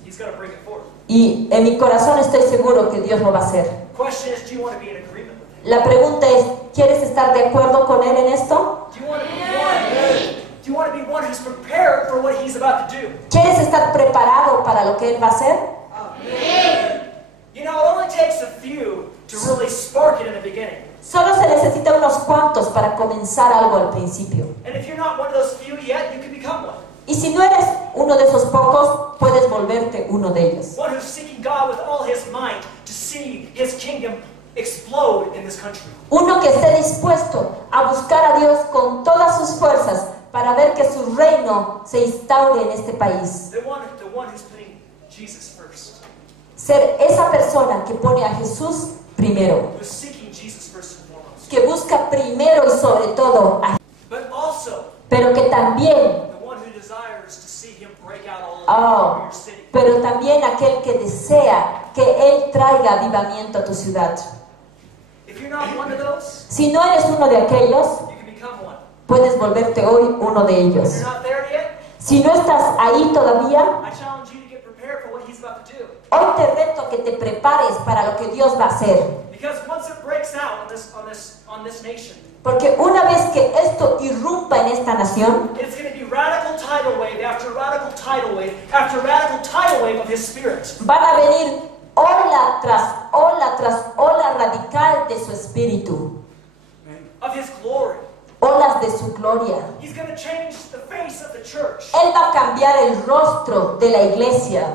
He's going to bring it forth. Y en mi corazón estoy seguro que Dios lo va a hacer. The question is, do you want to be in agreement with Him? La pregunta es, ¿quieres estar de acuerdo con Él en esto? Do you want to be one? Do you want to be one who's prepared for what He's about to do? ¿Quieres estar preparado para lo que Él va a hacer? You know, it only takes a few to really spark it in the beginning. Solo se necesita unos cuantos para comenzar algo al principio. And if you're not one of those few yet, you can become one. Y si no eres uno de esos pocos, puedes volverte uno de ellos. One who's seeking God with all his might to see His kingdom explode in this country. Uno que esté dispuesto a buscar a Dios con todas sus fuerzas para ver que su reino se instaure en este país. The one who's putting Jesus first. Ser esa persona que pone a Jesús primero, Who's seeking Jesus first and foremost. que busca primero y sobre todo a Jesús, But also, pero que también, the one who desires to see Him break out all over your city. pero también aquel que desea que Él traiga avivamiento a tu ciudad. If you're not one of those, Si no eres uno de aquellos, you can become one. puedes volverte hoy uno de If ellos. you're not there yet, Si no estás ahí todavía, I challenge you to get prepared for what He's about to do. hoy te reto a que te prepares para lo que Dios va a hacer. Because once it breaks out on this nation, Porque una vez que esto irrumpa en esta nación, it's going to be radical tidal wave after radical tidal wave after radical tidal wave of His Spirit. van a venir ola tras ola radical de su espíritu, Of His glory. olas de su gloria. He's going to change the face of the church. Él va a cambiar el rostro de la iglesia.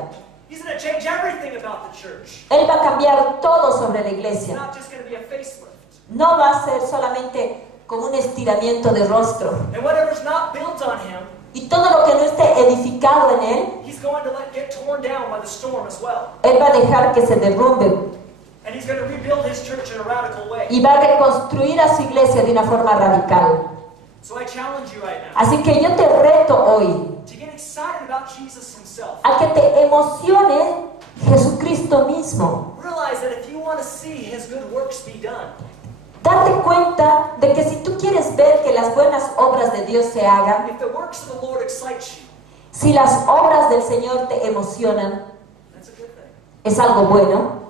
He's going to change everything about the church. Él va a cambiar todo sobre la It's iglesia. not just going to be a facelift. No va a ser solamente como un estiramiento de rostro. And whatever's not built on Him, Y todo lo que no esté edificado en Él, He's going to let get torn down by the storm as well. Él va a dejar que se derrumbe And He's going to rebuild His church in a radical way. y va a reconstruir a su iglesia de una forma radical. So I challenge you right now Así que yo te reto hoy to get excited about Jesus Himself. a que te emocione Jesucristo mismo. Realize that if you want to see His good works be done, Date cuenta de que si tú quieres ver que las buenas obras de Dios se hagan, if the works of the Lord excite you, si las obras del Señor te emocionan, that's a good thing. es algo bueno.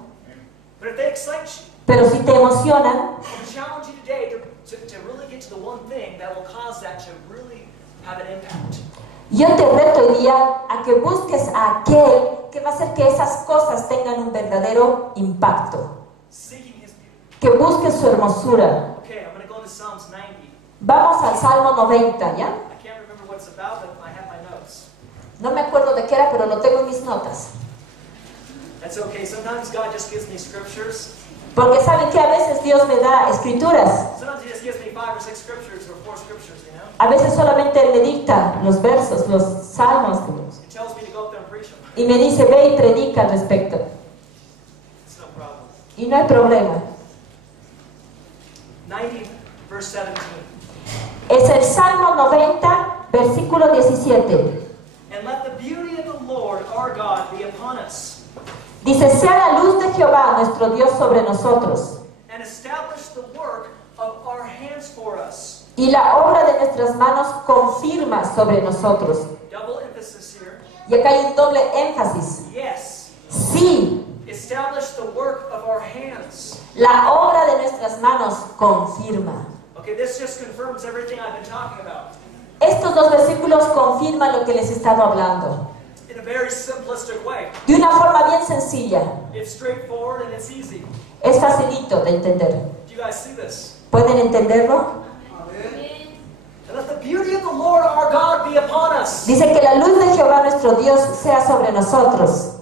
But if they excite you, Pero si te emocionan, I challenge you today to really get to the one thing that will cause that to really have an impact. yo te reto hoy día a que busques a aquel que va a hacer que esas cosas tengan un verdadero impacto. Seeking His beauty. Que busques su hermosura. Okay, I'm going to go to Psalms 90. Vamos al Salmo 90, ¿ya? I can't remember what it's about, but I have my notes. No me acuerdo de qué era, pero lo tengo en mis notas. That's okay. Sometimes God just gives me scriptures. Porque saben que a veces Dios me da escrituras. Sometimes He just gives me 5 or 6 scriptures or 4 scriptures, you know? A veces solamente Él me dicta los versos, los salmos. He tells me to go up there and preach them. Y me dice, ve y predica al respecto. It's no problem. Y no hay problema. 90, verse 17. Es el Salmo 90, versículo 17. And let the beauty of the Lord our God be upon us. Dice, sea la luz de Jehová nuestro Dios sobre nosotros, and establish the work of our hands for us. y la obra de nuestras manos confirma sobre nosotros. Double emphasis here. Y acá hay un doble énfasis. Yes. Sí, Establish the work of our hands. la obra de nuestras manos confirma. Okay, this just confirms everything I've been talking about. Estos dos versículos confirman lo que les he estado hablando. In a very simplistic way. De una forma bien sencilla. It's straightforward and it's easy. Es facilito de entender. Do you guys see this? ¿Pueden entenderlo? And let the beauty of the Lord our God be upon us. Dice que la luz de Jehová nuestro Dios sea sobre nosotros,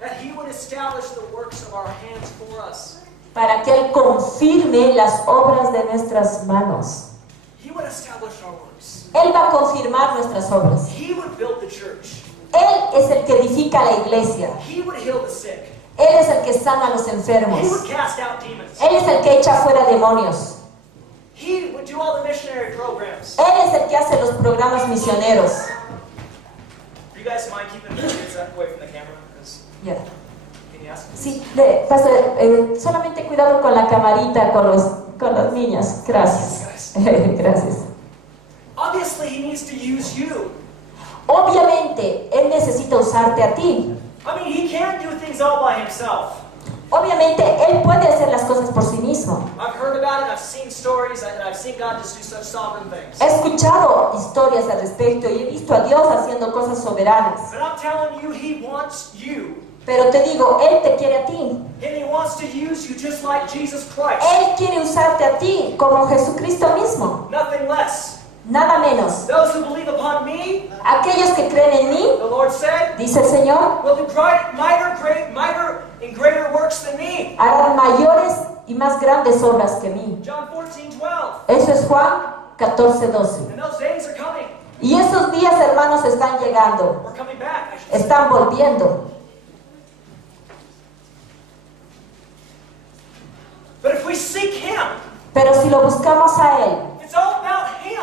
That He would establish the works of our hands for us. para que Él confirme las obras de nuestras manos. He would establish our works. Él va a confirmar nuestras obras. He would build the church. Él es el que edifica la iglesia. He would heal the sick. Él es el que sana a los enfermos. He would cast out demons. Él es el que echa fuera demonios. He would do all the missionary programs. Él es el que hace los programas misioneros. Do you guys mind keeping the kids away from the camera? Because Ya. can you ask? Sí, pastor, solamente cuidado con la camarita, con los niños. Gracias. Gracias. Obviously, He needs to use you. Obviamente, Él necesita usarte a ti. I mean, He can't do things all by Himself. Obviamente, Él puede hacer las cosas por sí mismo. I've heard about it. I've seen stories, and I've seen God just do such sovereign things. He escuchado historias al respecto y he visto a Dios haciendo cosas soberanas. But I'm telling you, He wants you. Pero te digo, Él te quiere a ti. And He wants to use you just like Jesus Christ. Él quiere usarte a ti como Jesucristo mismo. Nothing less. Nada menos. Those who believe upon me, Aquellos que creen en mí, the Lord said, dice el Señor, will do mightier and greater works than me. harán mayores y más grandes obras que mí. John 14:12. Eso es Juan 14:12. And those days are coming. Y esos días, hermanos, están llegando. We're coming back. I should say. Están volviendo. But if we seek Him, Pero si lo buscamos a Él, it's all about Him.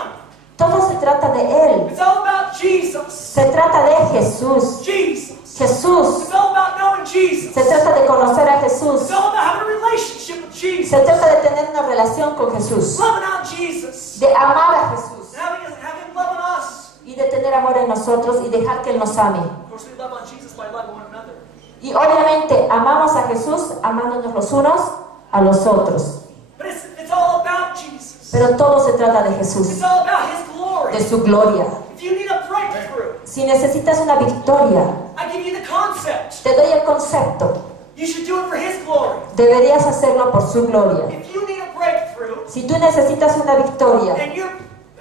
todo se trata de Él. It's all about Jesus. Se trata de Jesús. Jesus. Jesús. It's all about knowing Jesus. Se trata de conocer a Jesús. It's all about having a relationship with Jesus. Se trata de tener una relación con Jesús. Loving on Jesus. De amar a Jesús. And having Him love on us. Y de tener amor en nosotros y dejar que Él nos ame. Of course, we love on Jesus by loving one another. Y obviamente amamos a Jesús amándonos los unos a los otros. But it's all about Jesus. Pero todo se trata de Jesús, It's all about His glory. de su gloria. If you need a breakthrough, Si necesitas una victoria, I give you the concept. te doy el concepto. You should do it for His glory. Deberías hacerlo por su gloria. If you need a breakthrough Si tú necesitas una victoria and you're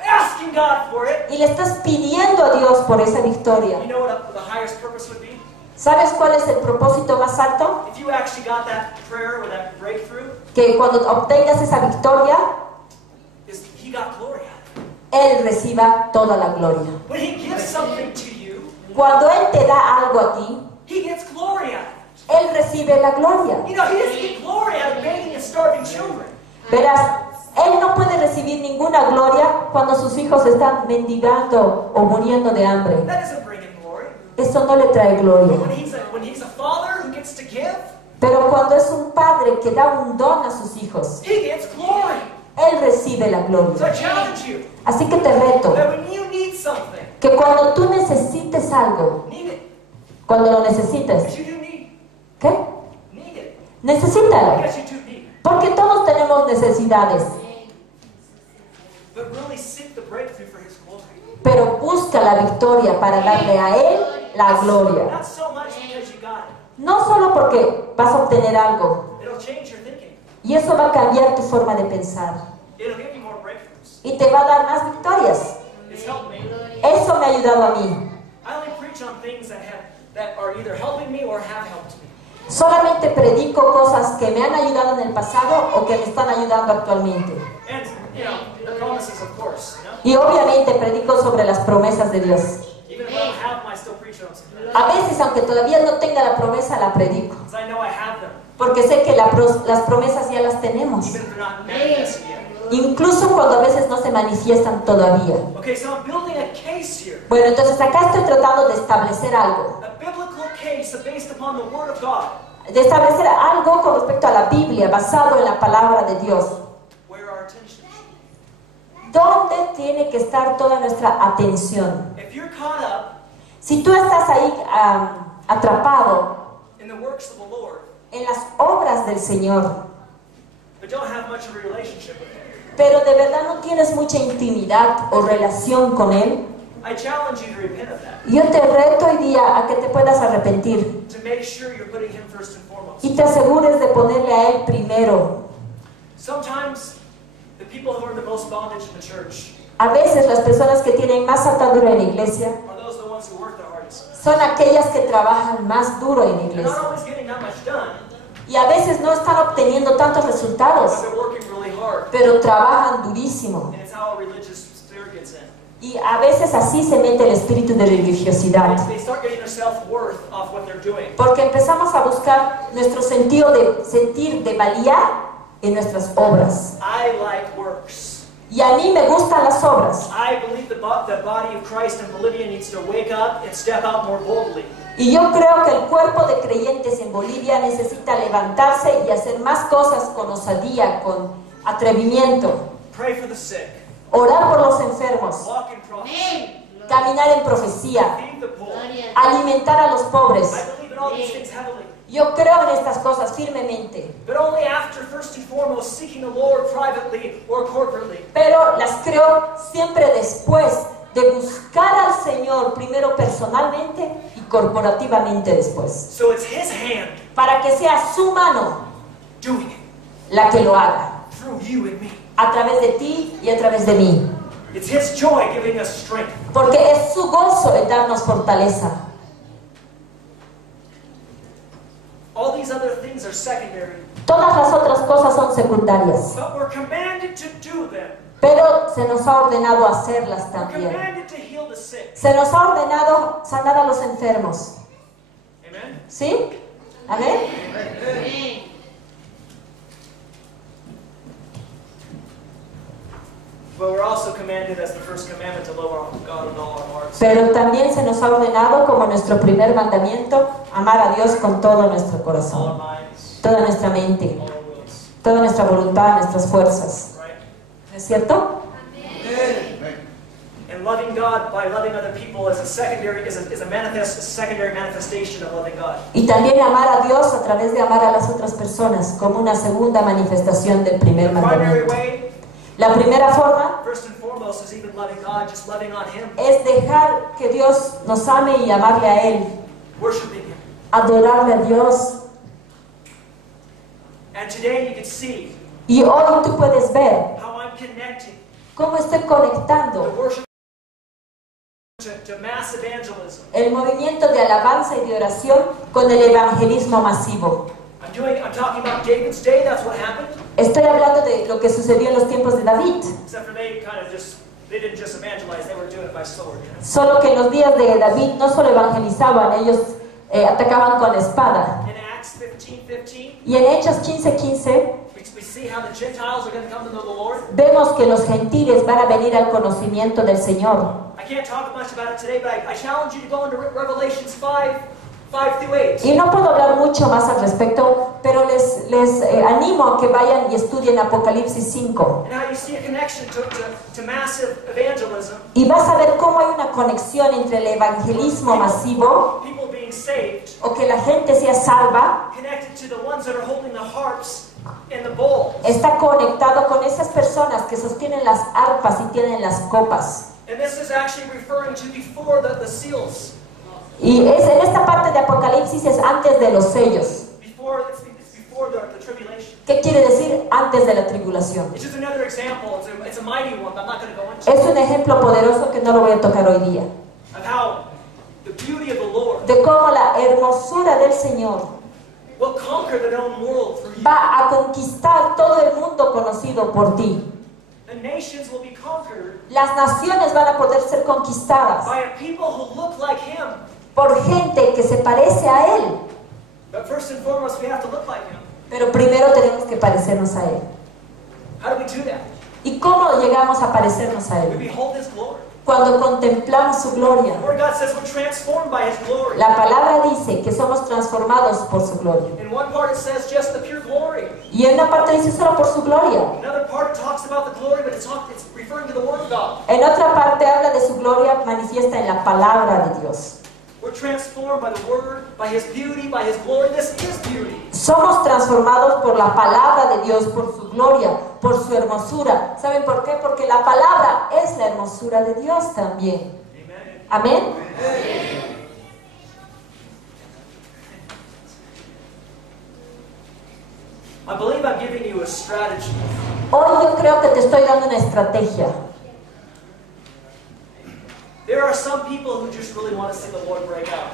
asking God for it, y le estás pidiendo a Dios por esa victoria, you know what the highest purpose would be? ¿sabes cuál es el propósito más alto? If you actually got that prayer or that breakthrough, Que cuando obtengas esa victoria, is He got glory out of it. Él reciba toda la gloria. When He gives something to you, Cuando Él te da algo a ti, He gets glory out of it. Él recibe la gloria. You know, He doesn't get glory out of begging and starving children. Verás, Él no puede recibir ninguna gloria cuando sus hijos están mendigando o muriendo de hambre. That doesn't bring Him glory. Eso no le trae But gloria. when he's a father who gets to give, Pero cuando es un padre que da un don a sus hijos, He gets glory. Él recibe la So I gloria. challenge you Así que te reto that when you need something, que cuando tú necesites algo, need it. cuando lo necesites, Because you do need. ¿qué? Need it. Necesítalo. Yes, you do need. Porque todos tenemos necesidades. But really seek the breakthrough for His glory. Pero busca la victoria para darle a Él la gloria. Not so much because you got it. No solo porque vas a obtener algo. It'll change your thinking. Y eso va a cambiar tu forma de pensar. It'll give you more breakthroughs. Y te va a dar más victorias. It's helped me. Eso me ha ayudado a mí. I only preach on things that are either helping me or have helped me. Solamente predico cosas que me han ayudado en el pasado o que me están ayudando actualmente. And, you know, the promises, of course. You know? Y obviamente predico sobre las promesas de Dios. Even if I don't have them, I still preach on them. A veces, aunque todavía no tenga la promesa, la predico. Because I know I have them. Porque sé que las promesas ya las tenemos. Even if they're not manifested yet. Incluso cuando a veces no se manifiestan todavía. Okay, so I'm building a case here. Bueno, entonces acá estoy tratando de establecer algo. A biblical case based upon the Word of God. De establecer algo con respecto a la Biblia, basado en la palabra de Dios. Where our attention. ¿Dónde tiene que estar toda nuestra atención? If you're caught up Si tú estás ahí atrapado in the works of the Lord, en las obras del Señor, but don't have much of a relationship with Him, pero de verdad no tienes mucha intimidad o relación con Él, I challenge you to repent of that. yo te reto hoy día a que te puedas arrepentir To make sure you're putting Him first and foremost. y te asegures de ponerle a Él primero. Sometimes the people who are in the most bondage in the church A veces las personas que tienen más atadura en la iglesia are those the ones who work the hardest. son aquellas que trabajan más duro en la They're not iglesia. always getting that much done, Y a veces no están obteniendo tantos resultados, but they're working really hard. pero trabajan durísimo. And it's how a religious spirit gets in. Y a veces así se mete el espíritu de religiosidad. They start getting their self-worth off what they're doing. Porque empezamos a buscar nuestro sentido de sentir, de valía en nuestras obras. I like works. Y a mí me gustan las obras. I believe the body of Christ in Bolivia needs to wake up and step out more boldly. Y yo creo que el cuerpo de creyentes en Bolivia necesita levantarse y hacer más cosas con osadía, con atrevimiento. Pray for the sick. Orar por los enfermos, Walk in prophecy. caminar en profecía, Feed the poor. alimentar a los pobres. I believe in all these things heavily. Yo creo en estas cosas firmemente, But only after, first and foremost, seeking the Lord privately or corporately. pero las creo siempre después de buscar al Señor, primero personalmente y corporativamente después, So it's His hand para que sea su mano doing it la que lo haga, through you and me. a través de ti y a través de mí, It's His joy giving us strength. porque es su gozo en darnos fortaleza. All these other things are secondary, Todas las otras cosas son secundarias, but we're commanded to do them. pero se nos ha ordenado hacerlas We're también. commanded to heal the sick. Se nos ha ordenado sanar a los enfermos. Amen? ¿Sí? Amén. But we're also commanded as the first commandment to love our God with all our hearts. Pero también se nos ha ordenado como nuestro primer mandamiento amar a Dios con todo nuestro All our corazón, minds, toda nuestra mente, all our wills. toda nuestra voluntad, nuestras fuerzas. Right? ¿No es cierto? And loving God by loving other people is a secondary secondary manifestation of loving God. Y también amar a Dios a través de amar a las otras personas como una segunda manifestación del primer The primary mandamiento. way, La primera forma first and foremost, is even loving God, just loving on Him, es dejar que Dios nos ame y amarle a Él, worshiping Him. adorarle a Dios. And today you can see Y hoy tú puedes ver how I'm connecting cómo estoy the conectando worship to mass evangelism. el movimiento de alabanza y de oración con el evangelismo masivo. I'm talking about David's day, that's what happened. Estoy hablando de lo que sucedió en los tiempos de David, Except for they didn't just evangelize, they were doing it by sword. You know? solo que en los días de David no solo evangelizaban, ellos atacaban con espada. In Acts 15:15, Y en Hechos 15:15 we see how the Gentiles are going to come to know the Lord. vemos que los gentiles van a venir al conocimiento del Señor. I can't talk much about it today, but I challenge you to go into Revelations 5:5-8. Y no puedo hablar mucho más al respecto, pero les animo a que vayan y estudien Apocalipsis 5. And how you see a connection to massive evangelism, Y vas a ver cómo hay una conexión entre el evangelismo masivo, people being saved, o que la gente sea salva, connected to the ones that are holding the harps and the bowls. está conectado con esas personas que sostienen las arpas y tienen las copas. And this is actually referring to before the seals. Y es en esta parte de Apocalipsis es antes de los sellos. It's before the tribulation. ¿Qué quiere decir antes de la tribulación? It's just another example. It's a mighty one, but I'm not going to go into Es un ejemplo poderoso que no lo voy a tocar hoy día, of how the beauty of the Lord de cómo la hermosura del Señor will conquer the known world for you. va a conquistar todo el mundo conocido por ti. The nations will be conquered Las naciones van a poder ser conquistadas by a people who look like Him. por gente que se parece a Él. But first and foremost, we have to look like Him. Pero primero tenemos que parecernos a Él. How do we do that? ¿Y cómo llegamos a parecernos a We Él? behold His glory. Cuando contemplamos su gloria. The Word of God says we're transformed by His glory. La palabra dice que somos transformados por su gloria. In one part it says just the pure glory. Y en una parte dice solo por su gloria. Another part talks about the glory, but it's referring to the Word of God. En otra parte habla de su gloria manifiesta en la palabra de Dios. We're transformed by the Word, by His beauty, by His glory. This is beauty. Somos transformados por la palabra de Dios, por su gloria, por su hermosura. ¿Saben por qué? Porque la palabra es la hermosura de Dios también. Amén. I believe I'm giving you a strategy. Hoy yo creo que te estoy dando una estrategia. There are some people who just really want to see the Lord break out.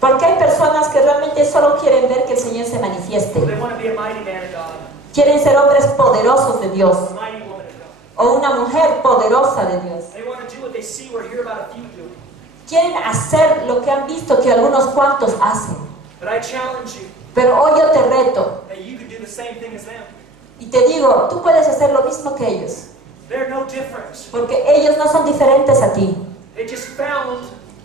Porque hay personas que realmente solo quieren ver que el Señor se manifieste. They want to be a mighty man of God, Quieren ser hombres poderosos de Dios a mighty woman of God. o una mujer poderosa de Dios. They want to do what they see or hear about a few doing. Quieren hacer lo que han visto que algunos cuantos hacen. But I challenge you Pero hoy yo te reto that you can do the same thing as them. y te digo, tú puedes hacer lo mismo que ellos. They're no different. Porque ellos no son diferentes a ti. They just found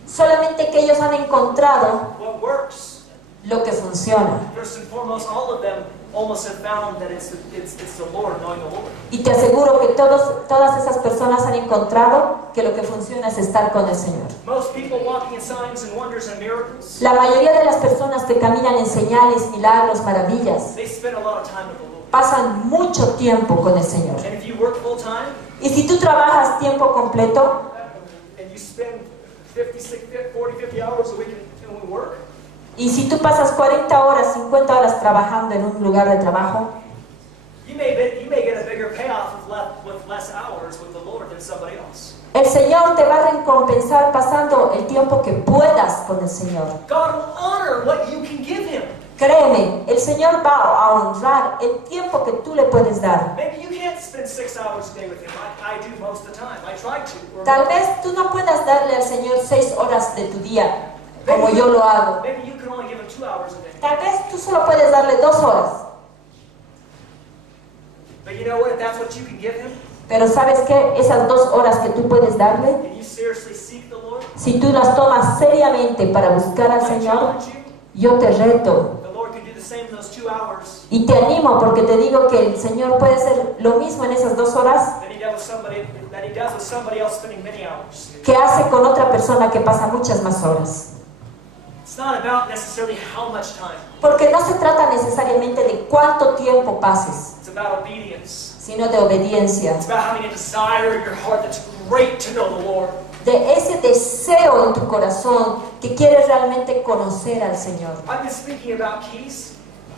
Solamente que ellos han encontrado what works. lo que funciona. First and foremost, all of them almost have found that it's the Lord, knowing the Lord. Y te aseguro que todas esas personas han encontrado que lo que funciona es estar con el Señor. Most people walking in signs and wonders and miracles, La mayoría de las personas que caminan en señales, milagros, maravillas, they spend a lot of time with the Lord. pasan mucho tiempo con el Señor. And if you work full time Y si tú trabajas tiempo completo and you spend 50 hours a week in work, y si tú pasas 40 horas, 50 horas trabajando en un lugar de trabajo, you may get a bigger payoff with less hours with the Lord than somebody else. el Señor te va a recompensar pasando el tiempo que puedas con el Señor. God will honor what you can give Him. Créeme, el Señor va a honrar el tiempo que tú le puedes dar. Maybe you can't spend 6 hours a day with Him. I do most of the time. I try to. Tal vez tú no puedas darle al Señor 6 horas de tu día, como yo lo hago. Maybe you can only give Him 2 hours a day. Tal vez tú solo puedes darle 2 horas. But you know what? If that's what you can give Him, Pero ¿sabes qué? Esas 2 horas que tú puedes darle, and you seriously seek the Lord, si tú las tomas seriamente para buscar al I Señor, challenge you, yo te reto the Lord can do the same in those 2 hours y te animo porque te digo que el Señor puede hacer lo mismo en esas 2 horas that He does with somebody else spending many hours. que hace con otra persona que pasa muchas más horas. It's not about necessarily how much time. Porque no se trata necesariamente de cuánto tiempo pases, It's about obedience. sino de obediencia, It's about having a desire in your heart that's great to know the Lord. de ese deseo en tu corazón que quieres realmente conocer al Señor. I've been speaking about keys,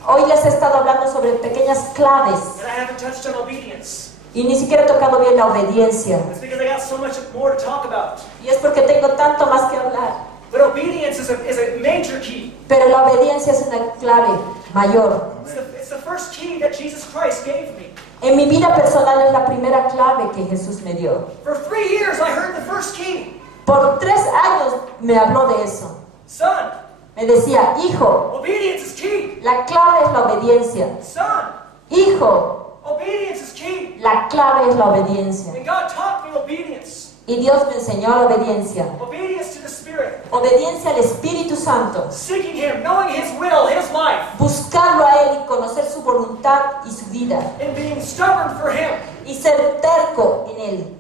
Hoy les he estado hablando sobre pequeñas claves and I haven't touched on obedience. y ni siquiera he tocado bien la obediencia. It's because I got so much more to talk about. Y es porque tengo tanto más que hablar. But obedience is a major key. Pero la obediencia es una clave mayor. It's the first key that Jesus Christ gave me. En mi vida personal es la primera clave que Jesús me dio. For 3 years, I heard the first key. Por 3 años me habló de eso. Son, Me decía, hijo, obedience is key. la clave es la obediencia. Son, Hijo, obedience is key. la clave es la obediencia. And God taught me obedience. Y Dios me enseñó la obediencia. Obedience to the Spirit. Obediencia al Espíritu Santo. Seeking Him, knowing His will, His life. Buscarlo a Él y conocer su voluntad y su vida. And being stubborn for Him. Y ser terco en Él.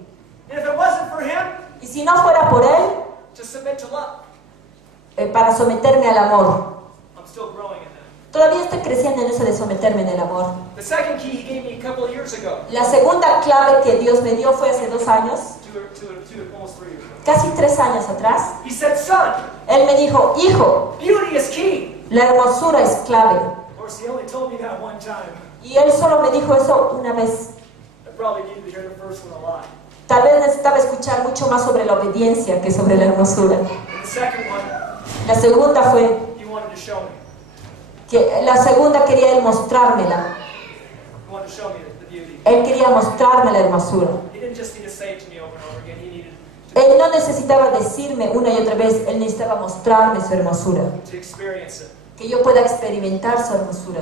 And if it wasn't for Him, Y si no fuera por Él, to submit to love. para someterme al amor. I'm still growing in that. Todavía estoy creciendo en eso de someterme en el amor. The second key He gave me a couple of years ago. La segunda clave que Dios me dio fue hace 2 años, Almost 3 years ago. casi 3 años atrás. He said, son, Él me dijo, hijo, beauty is key. la hermosura es clave. Of course, He only told me that one time. Y Él solo me dijo eso una vez. I probably needed to hear the first one a lot. Tal vez necesitaba escuchar mucho más sobre la obediencia que sobre la hermosura. And the second one, La segunda fue He wanted to show me. que la segunda quería Él mostrármela. He wanted to show me the beauty. Él quería mostrarme la hermosura. He didn't just need to say it to me over and over again. He needed Él no necesitaba decirme una y otra vez, Él necesitaba mostrarme su hermosura. to experience it. Que yo pueda experimentar su hermosura.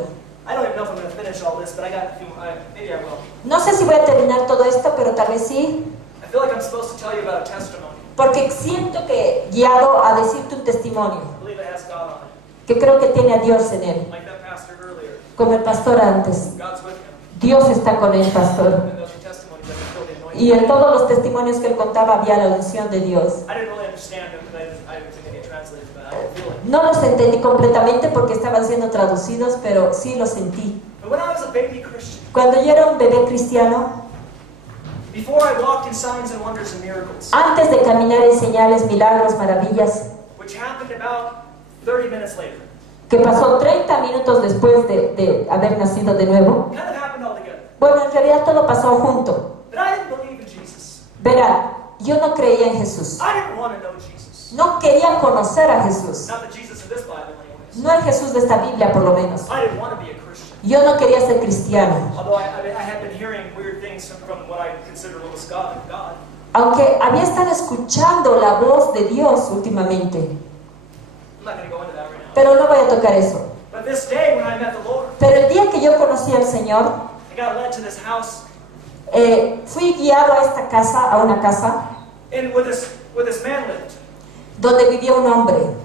I don't even know if I'm going to finish all this, but I got a few. Maybe I will. No sé si voy a terminar todo esto, pero tal vez sí. I feel like I'm supposed to tell you about a testimony. Porque siento que guiado a decirte un testimonio, I believe it has God on it. que creo que tiene a Dios en él. Like that pastor earlier. Como el pastor antes. God's with him. Dios está con él, pastor. And those are testimonies that feel the anointing. Y en todos los testimonios que él contaba había la unción de Dios. I didn't really understand them because I didn't think they get translated, but I could feel it. No los entendí completamente porque estaban siendo traducidos, pero sí los sentí. But when I was a baby Christian, Cuando yo era un bebé cristiano, before I walked in signs and wonders and miracles, antes de caminar en señales, milagros, maravillas, which happened about 30 minutes later, que pasó 30 minutos después de haber nacido de nuevo, kind of happened all together. bueno, en realidad todo pasó junto. But I didn't believe in Jesus. Verán, yo no creía en Jesús. I didn't want to know Jesus. No quería conocer a Jesús. Not the Jesus in this Bible, anyways. No el Jesús de esta Biblia, por lo menos. I didn't want to be a Christian. Yo no quería ser cristiano. Although I had been hearing weird things from what I considered was God. Aunque había estado escuchando la voz de Dios últimamente. I'm not going to go into that right now. Pero no voy a tocar eso. But this day when I met the Lord, Pero el día que yo conocí al Señor, I got led to this house, fui guiado a esta casa, a una casa, and where this man lived. donde vivía un hombre.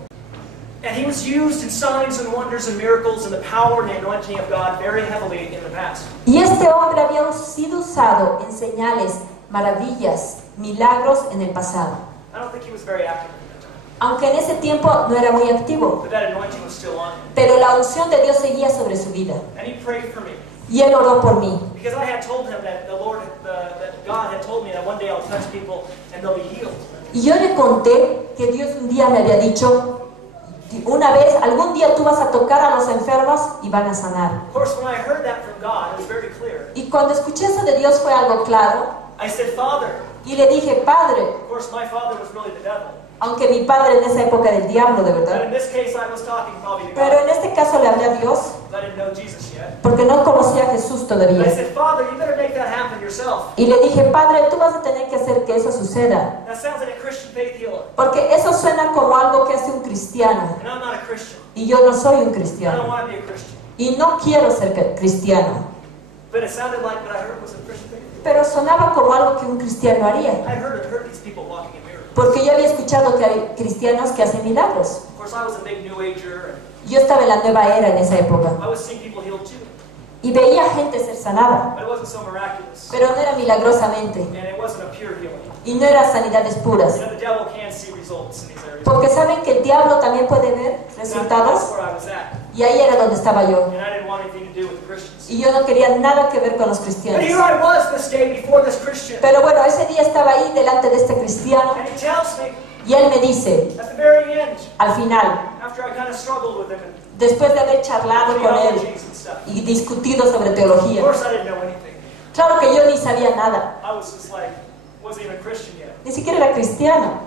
And he was used in signs and wonders and miracles and the power and the anointing of God very heavily in the past. Y este hombre había sido usado en señales, maravillas, milagros en el pasado. I don't think he was very active at that time. Aunque en ese tiempo no era muy activo. But that anointing was still on him. Pero la unción de Dios seguía sobre su vida. And he prayed for me. Y él oró por mí. Because I had told him that that God had told me that one day I'll touch people and they'll be healed. Y yo le conté que Dios un día me había dicho, una vez, algún día tú vas a tocar a los enfermos y van a sanar. Of course, when I heard that from God, it was very clear. Y cuando escuché eso de Dios fue algo claro. I said, Father. Y le dije, Padre. Of course, my father was really the devil. Aunque mi padre en esa época del diablo, de But verdad. in this case, I was talking probably to Pero God. en este caso le hablé a Dios, I didn't know Jesus yet. porque no conocía a Jesús But I todavía. said, Father, you better make that happen yourself. Y le dije, Padre, tú vas a tener que hacer que eso suceda. That sounds like a Christian faith healer. Porque eso suena como algo que hace un cristiano. And I'm not a Christian. Y yo no soy un I don't cristiano. want to be a Christian. Y no quiero ser cristiano. But it sounded like what I heard was a Christian faith healer. Pero sonaba como algo que un cristiano haría. I heard these people walking in miracles. Porque yo había escuchado que hay cristianos que hacen milagros. Of course, I was a big New Ager, Yo estaba en la nueva era en esa época. and I was seeing people healed too. Y veía gente ser sanada. But it wasn't so miraculous. Pero no era milagrosamente. And it wasn't a pure healing. Y no eran sanidades puras. You know, the devil can see results in these areas. Porque saben que el diablo también puede ver That's resultados. where I was at. Y ahí era donde estaba yo. And I didn't want anything to do with the Christians. Y yo no quería nada que ver con los But cristianos. here I was this day before this Christian. Pero bueno, ese día estaba ahí delante de este cristiano. And he tells me, Y él me dice, at the very end, al final, after I kind of struggled with him and después de haber charlado con él theologies and stuff. y discutido sobre Of teología, course, I didn't know anything. claro que yo ni sabía nada. I was just like, wasn't even a Christian yet. Ni siquiera era cristiano.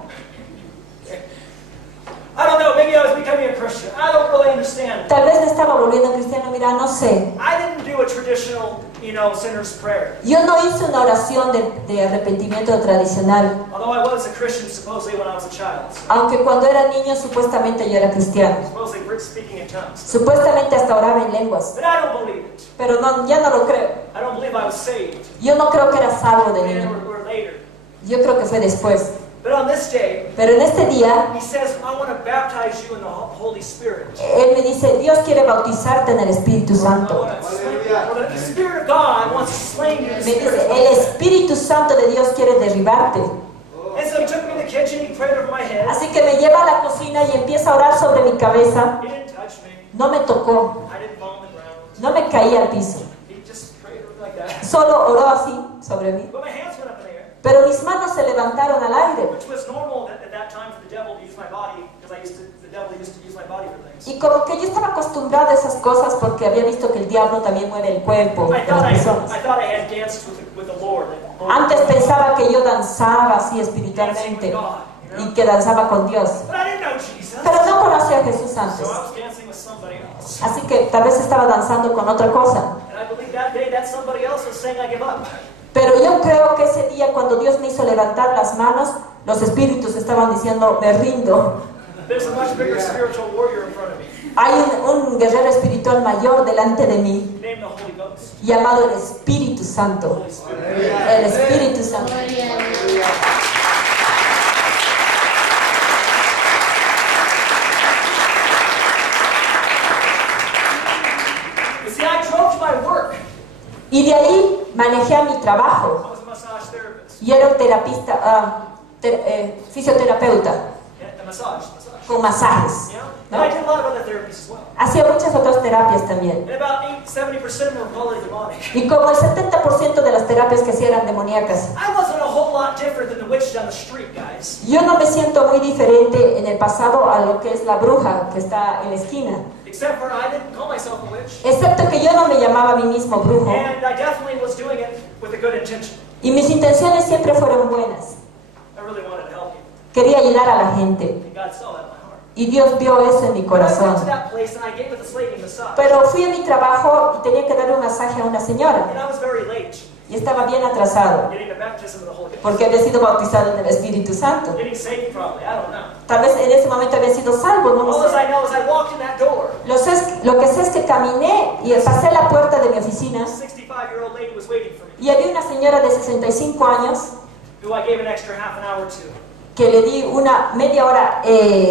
I don't know, maybe I was becoming a Christian. I don't really understand. Tal vez me estaba volviendo cristiano, mira, no sé. I didn't do a traditional, sinner's prayer. Yo no hice una oración de arrepentimiento tradicional, Although I was a Christian supposedly when I was a child. So aunque cuando era niño supuestamente yo era cristiano. supposedly speaking in tongues. Supuestamente hasta oraba en lenguas, But I don't believe it. pero no, ya no lo creo. I don't believe I was saved. Yo no creo que era salvo de And niño. or later. Yo creo que fue después. But on this day, Pero en este día, he says, I want to baptize you in the Holy Spirit. él me dice, Dios quiere bautizarte en el Espíritu I Santo. want to the Spirit of God wants to slay you. Me dice, el Espíritu Santo de Dios quiere derribarte. And so he took me to the kitchen, he prayed over my head. Así que me lleva a la cocina y empieza a orar sobre mi cabeza. He didn't touch me. No me tocó, I didn't fall on the ground. no me caí al piso. He just prayed over like that. Solo oró así sobre mí. But my hands went up in the air. Pero mis manos se levantaron al aire. Which was normal at that time for the devil to use my body, because the devil used to use my body for things. Y como que yo estaba acostumbrada a esas cosas porque había visto que el diablo también mueve el cuerpo I de las thought personas. I had danced with the Lord. Antes pensaba que yo danzaba así espiritualmente y que danzaba con Dios. But I didn't know Jesus. Pero no conocía a Jesús antes. So I was dancing with somebody else. Así que tal vez estaba danzando con otra cosa. And I believe that day that somebody else was saying I give up. Pero yo creo que ese día cuando Dios me hizo levantar las manos, los espíritus estaban diciendo, me rindo. There's a much bigger spiritual warrior in front of me. Hay un guerrero espiritual mayor delante de mí, Named the Holy Ghost. llamado el Espíritu Santo. Holy Spirit. El Espíritu Santo. Y de ahí manejé a mi trabajo. I was a massage therapist. Y era un fisioterapeuta Yeah, a massage. con masajes. Yeah. ¿no? And I did a lot of other therapies as well. Hacía muchas otras terapias también. And about 70% were probably demonic. Y como el 70% de las terapias que hacía eran demoníacas. I wasn't a whole lot different than the witch down the street, guys. Yo no me siento muy diferente en el pasado a lo que es la bruja que está en la esquina. Except for I didn't call myself a witch. Excepto que yo no me llamaba a mí mismo brujo. And I definitely was doing it with a good intention. Y mis intenciones siempre fueron buenas. I really wanted to help you. Quería ayudar a la gente. And God saw that in my heart. Y Dios vio eso en mi But I went to corazón. that place and I gave this lady a massage. Pero fui a mi trabajo y tenía que dar un masaje a una señora. And I was very late. Y estaba bien atrasado. Getting the baptism of the Holy Ghost. Porque había sido bautizado en el Espíritu Santo. Getting saved probably. I don't know. Tal vez en ese momento había sido salvo, no lo All sé. I know is I walked in that door. Lo que sé es que caminé y pasé la puerta de mi oficina A 65-year-old lady was waiting for me, y había una señora de 65 años who I gave an extra half an hour to que le di una media hora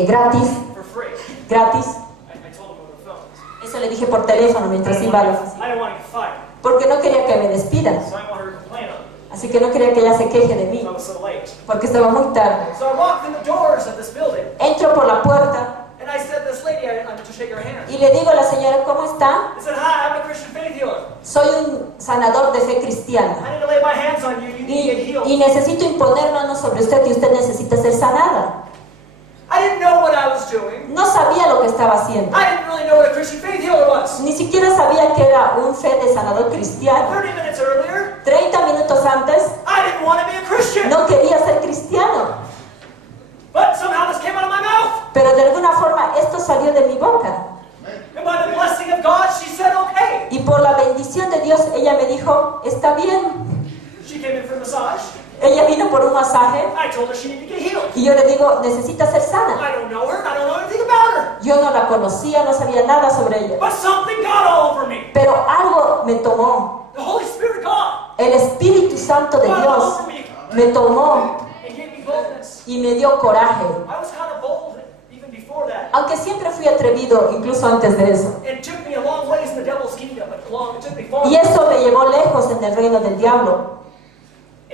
gratis. for free. Gratis. I told him over the phone. Eso le dije por teléfono mientras iba a la oficina. I didn't want to get fired, Porque no quería que me despidan. so I didn't want her to complain on me. Así que no quería que ella se queje de mí. So I was so late. Porque estaba muy tarde. So I walked in the doors of this building, Entro por la puerta and I said, "This lady, I'm to shake her hand." y le digo a la señora, ¿cómo está? I said, "Hi, I'm a Christian faith healer. Soy un sanador de fe cristiana. I need to lay my hands on you. You need to get healed." Y necesito imponer manos sobre usted y usted necesita ser sanada. I didn't know what I was doing. No sabía lo que estaba haciendo. I didn't really know what a Christian faith healer was. Ni siquiera sabía que era un fe de sanador cristiano. 30 minutes earlier, 30 minutos antes I didn't want to be a Christian. no quería ser cristiano. But somehow this came out of my mouth. Pero de alguna forma esto salió de mi boca. And by the blessing of God, she said, "Okay." Y por la bendición de Dios ella me dijo, está bien. She came in for a massage. Ella vino por un masaje I told her she needed to get healed. y yo le digo, necesita ser sana. I don't know her. I don't know anything about her. Yo no la conocía, no sabía nada sobre ella. But something got all over me. Pero algo me tomó. The Holy Spirit God El Espíritu Santo de got all Dios over me me tomó and gave me boldness. y me dio coraje. I was kind of bold even before that. Aunque siempre fui atrevido, incluso antes de eso. It took me a long ways in the devil's kingdom, but it took me far. Y eso me llevó lejos en el reino del diablo.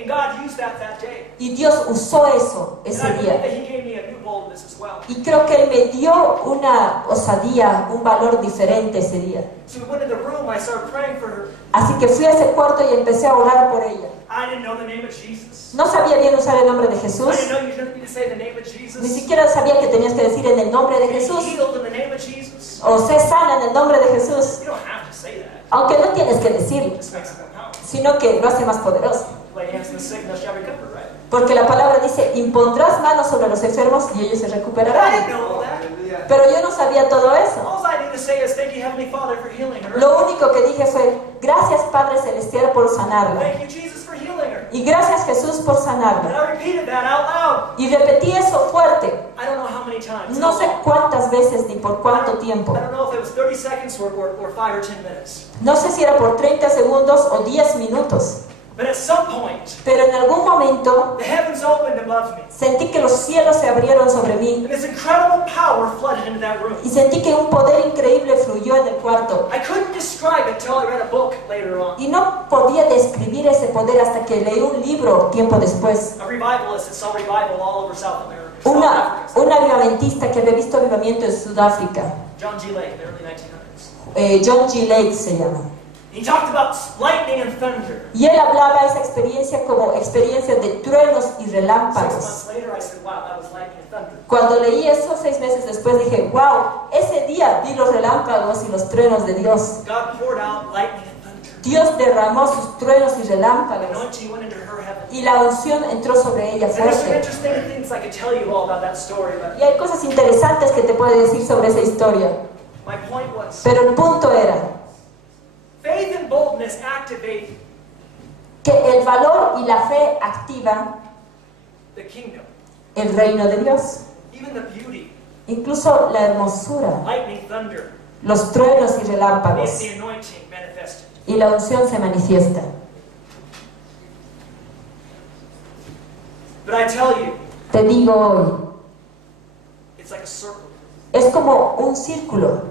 And God used that day. Y Dios usó eso And ese I believe that día. He gave me a new boldness as well. Y creo que Él me dio una osadía, un valor diferente ese día. So we went in the room. I started praying for her. Así que fui a ese cuarto y empecé a orar por ella. I didn't know the name of Jesus. No sabía bien usar el nombre de I Jesús. didn't know you didn't need to say the name of Jesus. Ni siquiera sabía que tenías que decir en el nombre de Be Jesús. healed in the name of Jesus. O sé sana en el nombre de Jesús. You don't have to say that. Aunque no tienes que decirlo, It just makes it more powerful. sino que lo hace más poderoso. Lay hands on the sick and they shall recover, right? Porque la palabra dice, impondrás manos sobre los enfermos y ellos se But I recuperarán. didn't know that. Pero yo no sabía todo eso. All I need to say is thank you, Heavenly Father, for healing her. Lo único que dije fue, gracias Padre Celestial por sanarla. Thank you, Jesus, for healing her. Y gracias Jesús por And sanarla. I repeated that out loud. Y repetí eso fuerte. I don't know how many times. No sé cuántas veces ni por cuánto tiempo. I don't know if it was 30 seconds or 5 or 10 minutes. No sé si era por 30 segundos o 10 minutos. But at some point, Pero en algún momento the heavens opened above me. sentí que los cielos se abrieron sobre mí. And this incredible power flooded into that room. Y sentí que un poder increíble fluyó en el cuarto. I couldn't describe it until I read a book later on. Y no podía describir ese poder hasta que leí un libro tiempo después. A revivalist that saw revival all over South America. South Africa. Un avivamiento que había visto avivamiento en Sudáfrica. John G. Lake in the early 1900s. John G. Lake se llama. He talked about lightning and thunder. Y él hablaba esa experiencia como experiencia de truenos y 6 relámpagos. months later, I said, wow, that was lightning and thunder. Cuando leí eso 6 meses después dije, wow, ese día vi los relámpagos y los truenos de Dios. God poured out lightning and thunder. Dios derramó sus truenos y relámpagos Anointing went into her heaven. y la unción entró sobre ella And there's some fuerte. interesting things I could tell you all about that story, but Y hay cosas interesantes que te puedo decir sobre esa historia. my point was, Pero el punto era faith and boldness activate que el valor y la fe activan the kingdom. el reino de Dios. Even the beauty, Incluso la hermosura, lightning, thunder, los truenos y is relámpagos the anointing manifested. y la unción se manifiesta. But I tell you, Te digo hoy, it's like a circle. es como un círculo.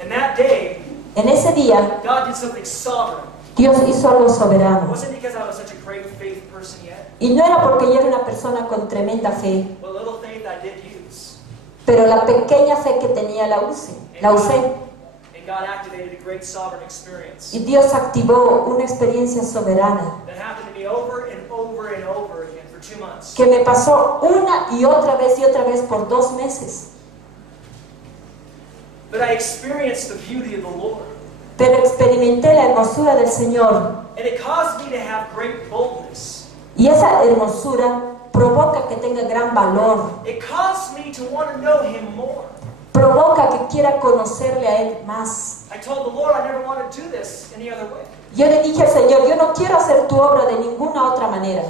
And that day, En ese día, God did something sovereign. Dios hizo algo It soberano. wasn't because I was such a great faith person yet. Y no era porque yo era una persona con tremenda fe, What little faith I did use. pero la pequeña fe que tenía la usé. And God activated a great sovereign experience. Y Dios activó una experiencia soberana That happened to me over and over and over again for 2 months. que me pasó una y otra vez por 2 meses. But I experienced the beauty of the Lord. Pero experimenté la hermosura del Señor. And it caused me to have great boldness. Y esa hermosura provoca que tenga gran valor. It caused me to want to know Him more. Provoca que quiera conocerle a Él más. I told the Lord I never want to do this any other way. Yo le dije al Señor, yo no quiero hacer tu obra de ninguna otra manera.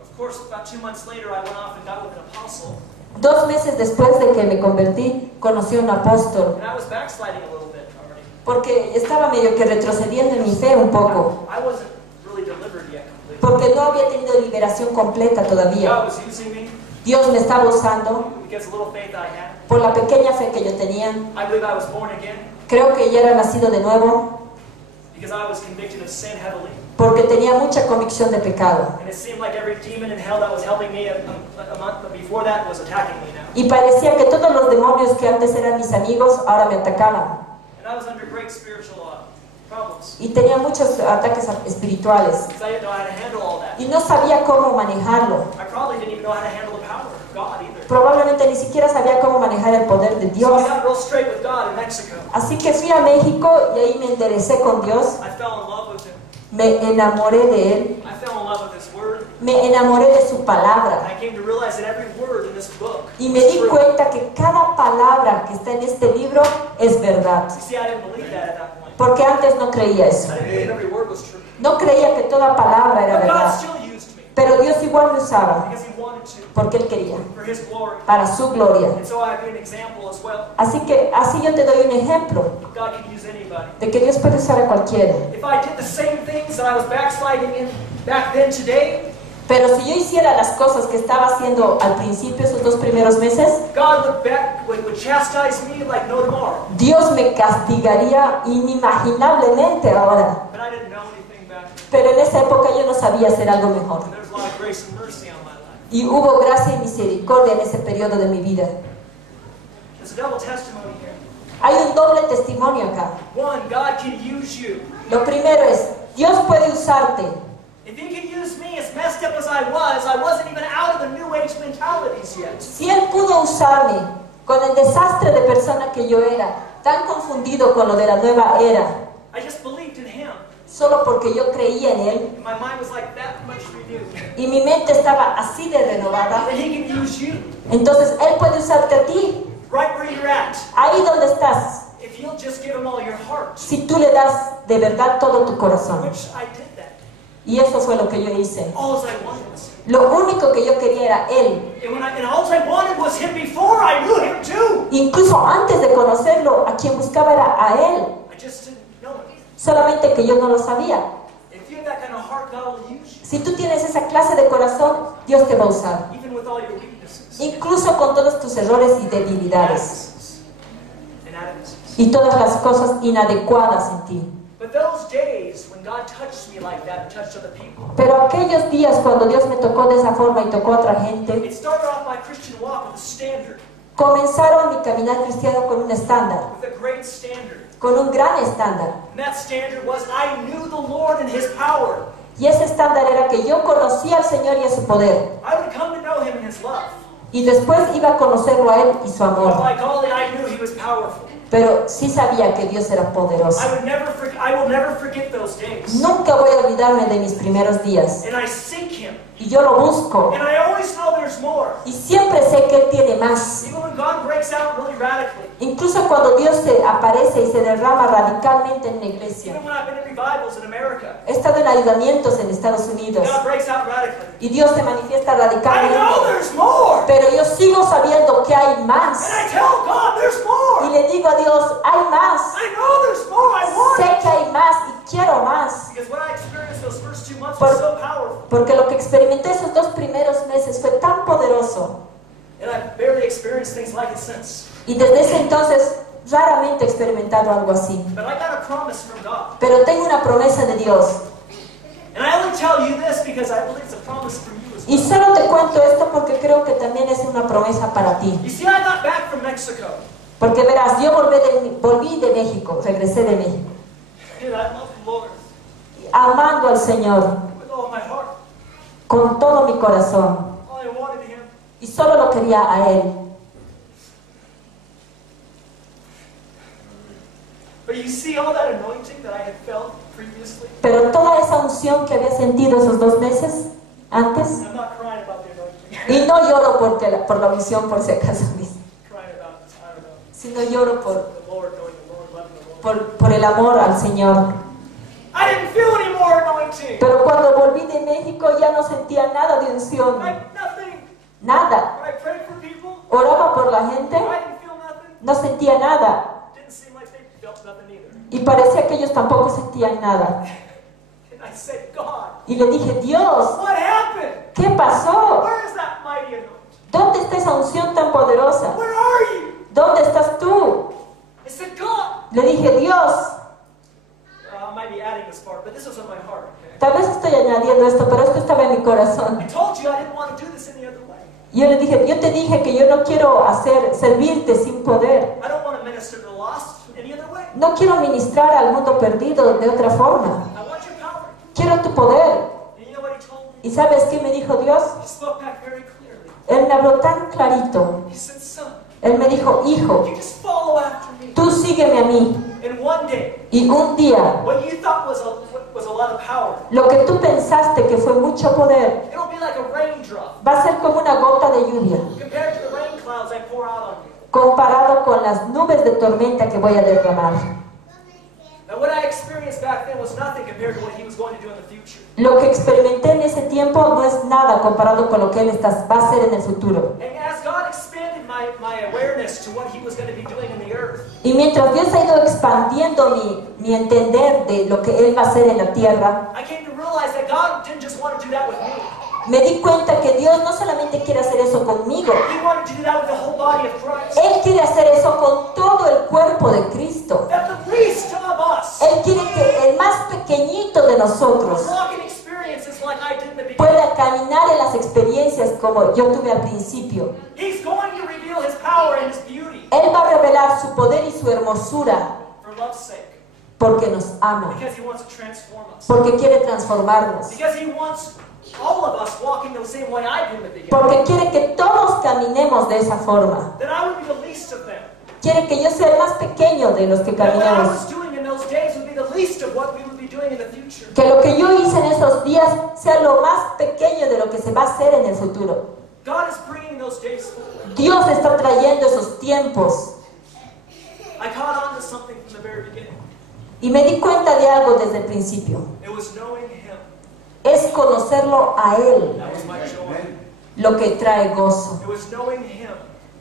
Of course, about 2 months later, I went off and got with an apostle. 2 meses después de que me convertí, conocí a un apóstol. And I was backsliding a little bit already. Porque estaba medio que retrocediendo en mi fe un poco. I wasn't really delivered yet completely. Porque no había tenido liberación completa God todavía. was using me Dios me estaba usando because of the little faith I had. por la pequeña fe que yo tenía. I believe I was born again Creo que ya era nacido de nuevo because I was convicted of sin heavily. porque tenía mucha convicción de pecado. And it seemed like every demon in hell that was helping me a month before that was attacking me now. Y parecía que todos los demonios que antes eran mis amigos ahora me atacaban. And I was under great spiritual problems Y tenía muchos ataques espirituales. because I didn't know how to handle all that. Y no sabía cómo manejarlo. I probably didn't even know how to handle the power of God either. Probablemente ni siquiera sabía cómo manejar el poder de So Dios. I got real straight with God in Mexico. Así que fui a México y ahí me enderecé con Dios. I fell in love with Him. Me enamoré de Él. I fell in love with His Word. Me enamoré de su And palabra. I came to realize that every word in this book Y me is di true. cuenta que cada palabra que está en este libro es verdad. You see, I didn't believe that at that point. Porque antes no creía eso. I didn't believe every word was true. No creía que toda palabra era But God verdad. still used me Pero Dios igual me usaba because He wanted to, porque Él quería, for His glory. para su gloria. And so I've been an example as well. Así que así yo te doy un ejemplo God can use anybody. de que Dios puede usar a cualquiera. If I did the same things that I was backsliding in back then today, Pero si yo hiciera las cosas que estaba haciendo al principio, esos 2 primeros meses, God would chastise me like no tomorrow. Dios me castigaría inimaginablemente ahora. But I didn't know anything back then. Pero en esa época yo no sabía hacer algo mejor. And there was a lot of grace and mercy on my life. Y hubo gracia y misericordia en ese periodo de mi vida. There's a double testimony here. Hay un doble testimonio acá. One, God can use you. Lo primero es, Dios puede usarte. If He can use me, as messed up as I wasn't even out of the New Age mentalities yet. Si Él pudo usarme con el desastre de persona que yo era, tan confundido con lo de la nueva era, I just believed in Him. solo porque yo creía en Él, And my mind was like that much renewed. y mi mente estaba así de renovada, That He can use you entonces Él puede usarte a ti, right where you're at. ahí donde estás, If you'll just give Him all your heart. si tú le das de verdad todo tu corazón. Which I did that. Y eso fue lo que yo hice. All I wanted was Him. Lo único que yo quería era Él. And all I wanted was Him before I knew Him too. Incluso antes de conocerlo, a quien buscaba era a Él. I just didn't know Him. Solamente que yo no lo sabía. If you have that kind of heart, God will use you. Si tú tienes esa clase de corazón, Dios te va a usar. Even with all your weaknesses. Incluso con todos tus errores y debilidades. Inadequacies. Y todas las cosas inadecuadas en ti. But those days when God touched me like that and touched other people, Pero aquellos días cuando Dios me tocó de esa forma y tocó a otra gente, it started off my Christian walk with a standard, comenzaron mi caminar cristiano con un estándar. with a great standard. Con un gran estándar. And that standard was I knew the Lord and His power. Y ese estándar era que yo conocía al Señor y a su poder. I would come to know Him and His love. Y después iba a conocerlo a Él y su But amor. like Ollie, I knew He was powerful. Pero sí sabía que Dios era poderoso. I will never forget those days. Nunca voy a olvidarme de mis primeros días. And I seek Him. Y yo lo busco. And I always know there's more. Y siempre sé que Él tiene más. Even when God breaks out really radically. Incluso cuando Dios se aparece y se derrama radicalmente en la iglesia. Even when I've been in revivals in America. He estado en ayudamientos en Estados Unidos. God breaks out radically. Y Dios se manifiesta I know radicalmente. there's more. Pero yo sigo sabiendo que hay más. And I tell God there's Y more. le digo a Dios, hay más. I know there's more. I want Sé it. que hay más y quiero más. Because what I experienced those first 2 months was so powerful. Porque lo que experimenté esos 2 primeros meses fue tan poderoso. And I've barely experienced things like it since. Y desde ese entonces raramente he experimentado algo así. But I got a promise from God. Pero tengo una promesa de Dios. And I only tell you this because I believe it's a promise for you as Y well. solo te cuento esto porque creo que también es una promesa para ti. You see, I got back from Mexico. Porque verás, yo volví de México, regresé de México, And I love the Lord amando al Señor with all my heart. con todo mi corazón. All I wanted Him. Y solo lo quería a Él. But you see all that anointing that I had felt previously? Pero toda esa unción que había sentido esos 2 meses antes, And I'm not crying about the anointing. y no lloro por la unción por si acaso, Crying about, I don't know, sino lloro the Lord, knowing the Lord, loving the Lord. por el amor al Señor. I didn't feel any more anointing. Pero cuando volví de México ya no sentía nada de unción, Nothing. nada. When I prayed for people, Oraba por la gente, I didn't feel nothing. no sentía nada. Didn't seem like they felt nothing either. Y parecía que ellos tampoco sentían nada. And I said, God, Y le dije, Dios, what happened? ¿qué pasó? Where is that mighty anointing? ¿Dónde está esa unción tan poderosa? Where are you? ¿Dónde estás tú? I said, God. Le dije, Dios, I might be adding this part, but this was on my heart, okay? tal vez estoy añadiendo esto, pero esto estaba en mi corazón. I told you I didn't want to do this any other way. Y yo le dije, yo te dije que yo no quiero servirte sin poder. I don't want to minister to the lost any other way. No quiero ministrar al mundo perdido de otra forma. I want your power. Quiero tu poder. And you know what he told me? ¿Y sabes qué me dijo Dios? He spoke back very clearly. Él me habló tan clarito. He said, son, Él me dijo, hijo, you just follow after me. tú sígueme a mí. And one day, Y un día, what you thought was a lot of power, lo que tú pensaste que fue mucho poder, it'll be like a raindrop va a ser como una gota de lluvia, compared to the rain clouds I pour out on you. comparado con las nubes de tormenta que voy a derramar. And what I experienced back then was nothing compared to what he was going to do in the future. Lo que experimenté en ese tiempo no es nada comparado con lo que Él va a hacer en el futuro. And as God expanded my awareness to what he was going to be doing in the earth, Y mientras Dios ha ido expandiendo mi entender de lo que Él va a hacer en la tierra, I came to realize that God didn't just want to do that with me. me di cuenta que Dios no solamente quiere hacer eso conmigo, He wanted to do that with the whole body of Christ. Él quiere hacer eso con todo el cuerpo de Cristo. That the least of us Él quiere que el más pequeñito de nosotros walk in experiences like I did in the beginning. pueda caminar en las experiencias como yo tuve al principio. He's going to reveal his power and his beauty Él va a revelar su poder y su hermosura for love's sake. porque nos ama, Because he wants to transform us. porque quiere transformarnos, Because he wants all of us walking the same way I did in the beginning. porque quiere que todos caminemos de esa forma. That I would be the least of them. Quiere que yo sea el más pequeño de los que That what I caminamos. was doing in those days would be the least of what we would be doing in the future. Que lo que yo hice en esos días sea lo más pequeño de lo que se va a hacer en el futuro. God is bringing those days forward. Dios está trayendo esos tiempos. I caught on to something from the very beginning. Y me di cuenta de algo desde el principio. It was knowing him. Es conocerlo a Él That was my joy. lo que trae gozo. It was knowing him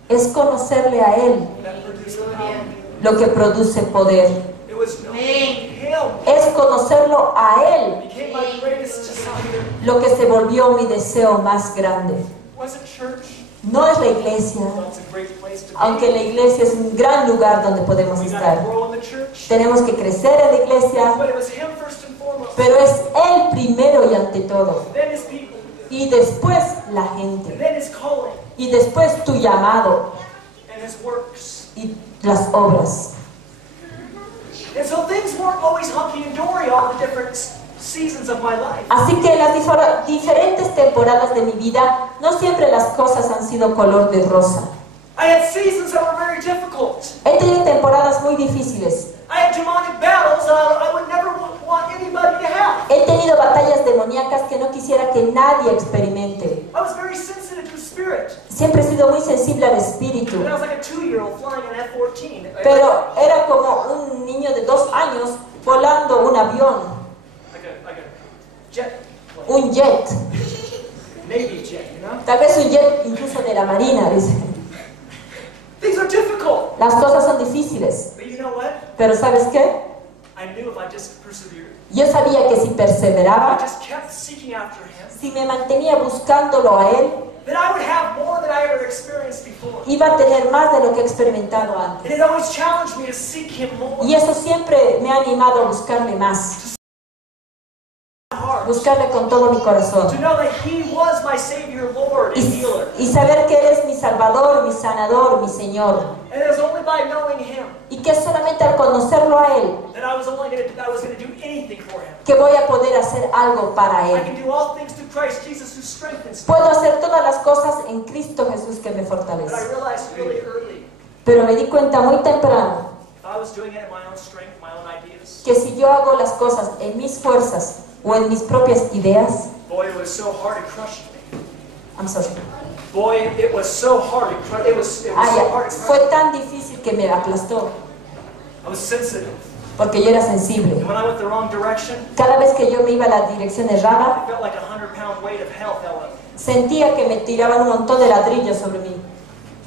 Es conocerle a Él that produced power. lo que produce poder. It was knowing him Es conocerlo a Él became my greatest desire. lo que se volvió mi deseo más grande. Wasn't church? No es la iglesia, Well, it's a great place to aunque be. la iglesia es un gran lugar donde podemos We got to estar. grow in the church. Tenemos que crecer en la iglesia, But it was him first and foremost. pero es Él primero y ante todo. Then his people. Y después la And gente. then his calling Y después tu llamado and his works. y las obras. And so things weren't always hunky and dory all the different seasons of my life. Así que en las diferentes temporadas de mi vida, no siempre las cosas han sido color de rosa. I had seasons that were very difficult. He tenido temporadas muy difíciles. I had demonic battles I would never want anybody to have. He tenido batallas demoníacas que no quisiera que nadie experimente. I was very sensitive to spirit. Siempre he sido muy sensible al espíritu. And I was like a 2-year-old flying an F-14. Pero era como un niño de 2 años volando un avión, Like a jet plane. un jet. Navy jet, you know? Tal vez un jet incluso de la marina, dice. Things are difficult. Las cosas son difíciles. But you know what? Pero ¿sabes qué? I knew if I just persevered, Yo sabía que si I perseveraba, just kept seeking after him, si me mantenía buscándolo a Él, that I would have more than I ever experienced before. Iba a tener más de lo que he experimentado antes. And it always challenged me to seek Him more. Y eso siempre me ha animado a buscarle más. Buscarle con todo mi corazón. To know that He was my Savior, Lord, and Healer. Y saber que Él es mi Salvador, mi Sanador, mi Señor. And it was only by knowing Him Y que es solamente al conocerlo a Él that I was going to do anything for Him. que voy a poder hacer algo para I Él. can do all things through Christ Jesus who strengthens me. Puedo hacer todas las cosas en Cristo Jesús que me But fortalece. I realized really early, Pero me di cuenta muy temprano if I was doing it in my own strength, my own ideas, que si yo hago las cosas en mis fuerzas o en mis propias ideas, boy, it was so hard it crushed me. I'm sorry. Boy, it was so hard. It was so hard. It Fue tan difícil que me aplastó I was sensitive. porque yo era sensible. And when I went the wrong direction, Cada vez que yo me iba a la dirección errada, it felt like 100-pound weight of hell fell on me. sentía que me tiraban un montón de ladrillos sobre mí.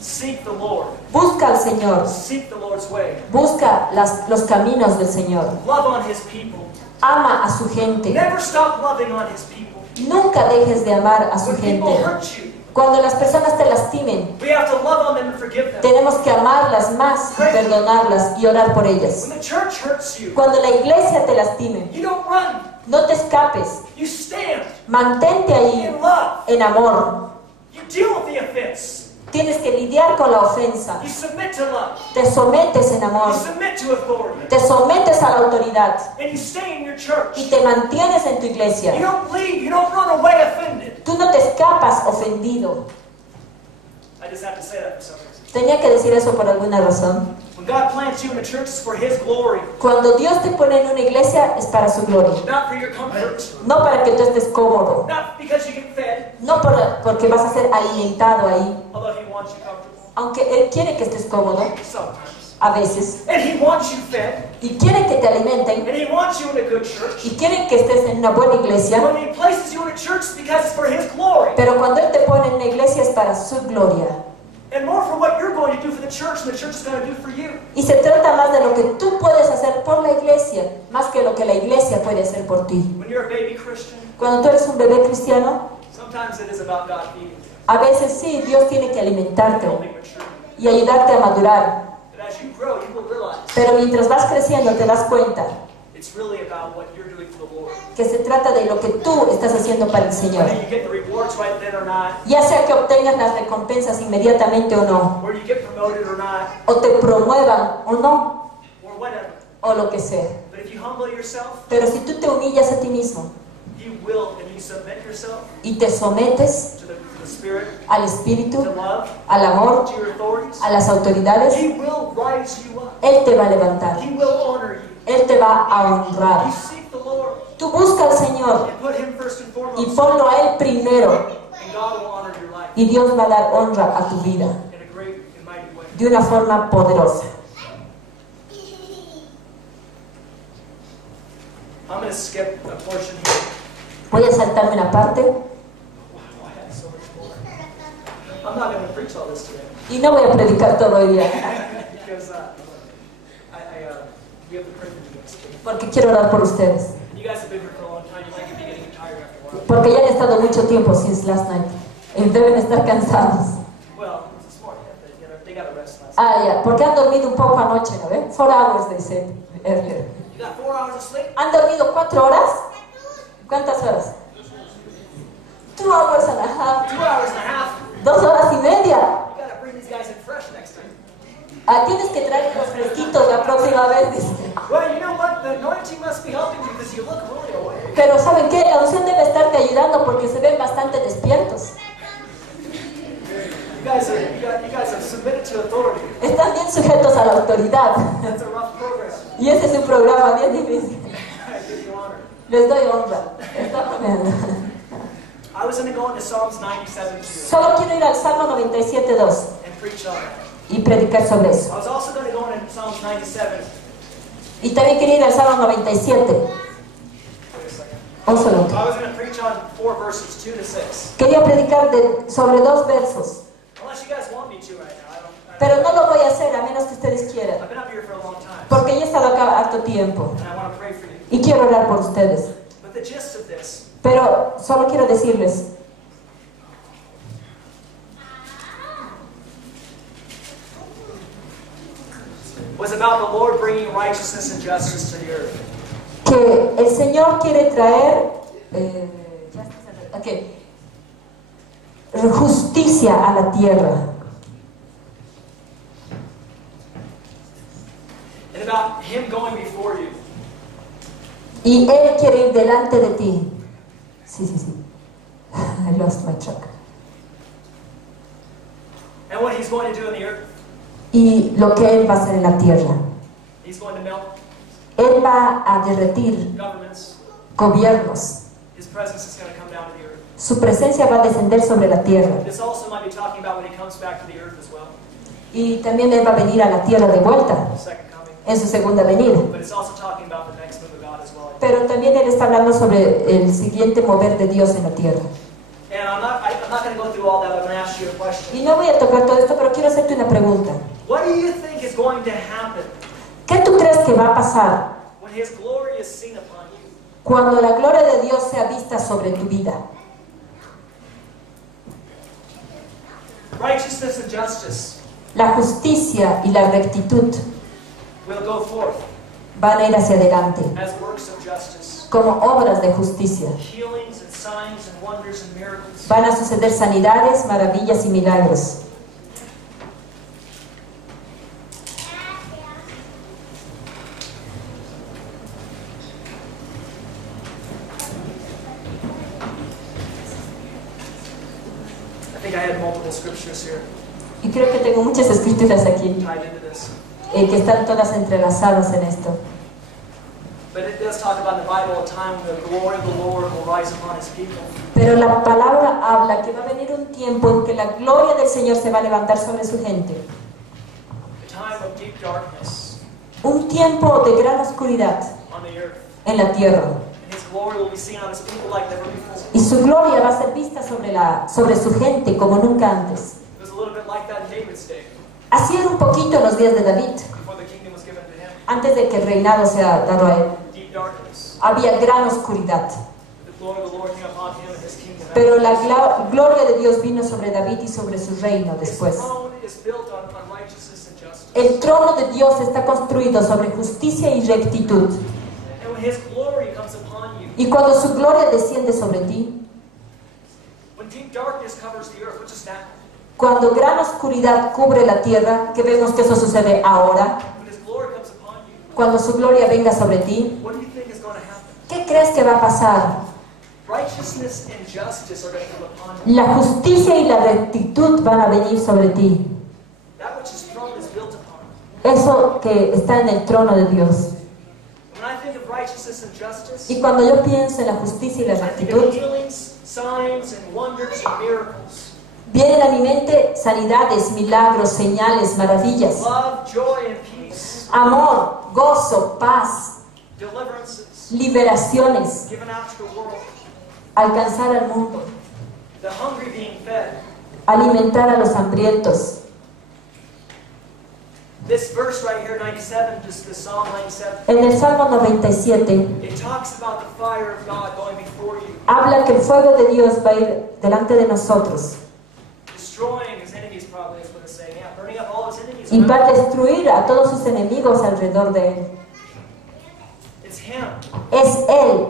Seek the Lord. Busca al Señor, Seek the Lord's way. busca los caminos del Señor. Love on His people. Ama a su gente. Never stop loving on His people. Nunca dejes de amar a su When people gente. hurt you, Cuando las personas te lastimen, we have to love on them and forgive them. tenemos que amarlas más, perdonarlas y orar por ellas. When the church hurts you, Cuando la iglesia te lastime, you don't run. no te escapes. You stand Mantente ahí in love. en amor. You deal with the offense. Tienes que lidiar con la ofensa. You submit to love. Te sometes en You amor. submit to authority. Te sometes a la autoridad. And you stay in your church. Y te mantienes en tu You iglesia. don't leave. You don't run away offended. Tú no te escapas ofendido. I just have to say that for some reason. Tenía que decir eso por alguna razón. When God plants you in a church, it's for His glory, Cuando Dios te pone en una iglesia es para su gloria. not for your comfort, No para que tú estés cómodo. not because you get fed, No porque vas a ser alimentado ahí. although He wants you comfortable Aunque Él quiere que estés cómodo, sometimes. a veces. And He wants you fed, Y quiere que te alimenten. and He wants you in a good church. Y quiere que estés en una buena iglesia. When He places you in a church, it's because it's for His glory, Pero cuando Él te pone en una iglesia es para su gloria. and more for what you're going to do for the church than the church is going to do for you. Y se trata más de lo que tú puedes hacer por la iglesia, más que lo que la iglesia puede hacer por ti. When you're a baby Christian, Cuando tú eres un bebé cristiano, sometimes it is about God feeding you, a veces sí, Dios tiene que alimentarte helping mature you. y ayudarte a madurar. But as you grow, you will realize Pero mientras vas creciendo te das cuenta it's really about what you're doing for the Lord. que se trata de lo que tú estás haciendo para el Señor. Whether you get the rewards right then or not, Ya sea que obtengas las recompensas inmediatamente o no, whether you get promoted or not, o te promuevan o no, or whatever. o lo que sea. But if you humble yourself, Pero si tú te humillas a ti mismo you will, and you submit yourself y te sometes to the Spirit, al to Espíritu, love, al amor, to your authorities, a las autoridades, He will rise you up. Él te va a levantar, He will honor you. Él te va a honrar. You seek the Lord Tú busca al Señor and put Him first and y foremost, ponlo a Él primero and God will honor your life y Dios va a dar honra a tu vida in a great and mighty way. de una forma poderosa. I'm going to skip a portion here. Voy a saltarme una parte Wow, I have so much more. I'm not going to preach all this today y no voy a predicar todo el día because we have the privilege of speaking. porque quiero orar por ustedes. You guys have been here for a long time. You might be getting tired after a while. Porque ya han estado mucho tiempo since last night y deben estar cansados. Well, it's smart. They got to rest last night. Ah, ya, porque han dormido un poco anoche, ¿no ven? 4 hours, they said earlier. You got 4 hours of sleep? ¿Han dormido 4 horas? ¿Cuántas horas? 2 hours and a half. 2 hours and a half. 2 horas y media. You got to bring these guys in fresh next time. Ah, tienes que traer los fresquitos la próxima vez, dice. Well, you know what? The anointing must be helping you because you look really awake. Pero ¿saben qué? La unción debe estarte ayudando porque se ven bastante despiertos. You guys are submitted to authority. Están bien sujetos a la autoridad. That's a rough program. Y ese es un programa bien difícil. I give you honor. Les doy honra. Está bien. I was going to go into Psalms 97 too Solo quiero ir al Salmo 97.2 and preach on that. y predicar sobre eso. I was also going to go into Psalms 97. Y también quería ir al Salmo 97. Wait a second. Un segundo. I was going to preach on 4 verses 2 to 6. Quería predicar sobre 2 versos. Unless you guys want me to right now. Pero no lo voy a hacer a menos que ustedes quieran. I've been up here for a long time. Porque ya he estado acá harto tiempo. And I want to pray for you. Y quiero orar por ustedes. But the gist of this Pero solo quiero decirles was about the Lord bringing righteousness and justice to the earth. Que el Señor quiere traer justicia a la tierra. And about Him going before you. Y Él quiere ir delante de ti. Sí. I lost my track. And what He's going to do in the earth. Y lo que Él va a hacer en la tierra. He's going to melt Él va a derretir governments. gobiernos. His presence is going to come down to the earth. Su presencia va a descender sobre la tierra. This also might be talking about when He comes back to the earth as well. Y también Él va a venir a la tierra de vuelta The second coming. en su segunda venida. But it's also talking about the next move of God as well. Pero también Él está hablando sobre el siguiente mover de Dios en la tierra. And I'm not going to go through all that. I'm going to ask you a question. Y no voy a tocar todo esto, pero quiero hacerte una pregunta. What do you think is going to happen ¿Qué tú crees que va a pasar when His glory is seen upon you? cuando la gloria de Dios sea vista sobre tu vida? Righteousness and justice La justicia y la rectitud will go forth van a ir hacia adelante as works of justice. como obras de justicia. Healings and signs and wonders and miracles. Van a suceder sanidades, maravillas y milagros. I think I had multiple scriptures here Y creo que tengo muchas escrituras aquí tied into this. que están todas entrelazadas en esto. But it does talk about in the Bible a time when the glory of the Lord will rise upon His people. Pero la palabra habla que va a venir un tiempo en que la gloria del Señor se va a levantar sobre su gente. A time of deep darkness Un tiempo de gran oscuridad on the earth. en la tierra. And His glory will be seen on His people like never before. Y su gloria va a ser vista sobre su gente como nunca antes. It was a little bit like that in David's day, Así era un poquito en los días de David, before the kingdom was given to him. antes de que el reinado sea dado a él. Deep darkness. Había gran oscuridad. The glory of the Lord came upon him and His kingdom. Pero la gloria de Dios vino sobre David y sobre su reino después. His throne is built on righteousness and justice. El trono de Dios está construido sobre justicia y rectitud. And when His glory comes upon you, Y cuando su gloria desciende sobre ti, when deep darkness covers the earth, which is now, cuando gran oscuridad cubre la tierra, que vemos que eso sucede ahora, when His glory comes upon you, cuando su gloria venga sobre ti, what do you think is going to happen? ¿qué crees que va a pasar? Righteousness and justice are going to come upon you. La justicia y la rectitud van a venir sobre ti. That which His throne is built upon. Eso que está en el trono de Dios. When I think of righteousness and justice, Y cuando yo pienso en la justicia y la I think rectitud, of healings, signs, and wonders and miracles. vienen a mi mente sanidades, milagros, señales, maravillas, Love, joy, and peace. amor, gozo, paz, Deliverances liberaciones, given out to the world. alcanzar al mundo, The hungry being fed. alimentar a los hambrientos. This verse right here, 97, just the Psalm 97, En el Salmo 97 it talks about the fire of God going before you, habla que el fuego de Dios va a ir delante de nosotros destroying His enemies, probably is what it's saying. Yeah, burning up all His enemies. y va a destruir a todos sus enemigos alrededor de él. It's Him. Es Él.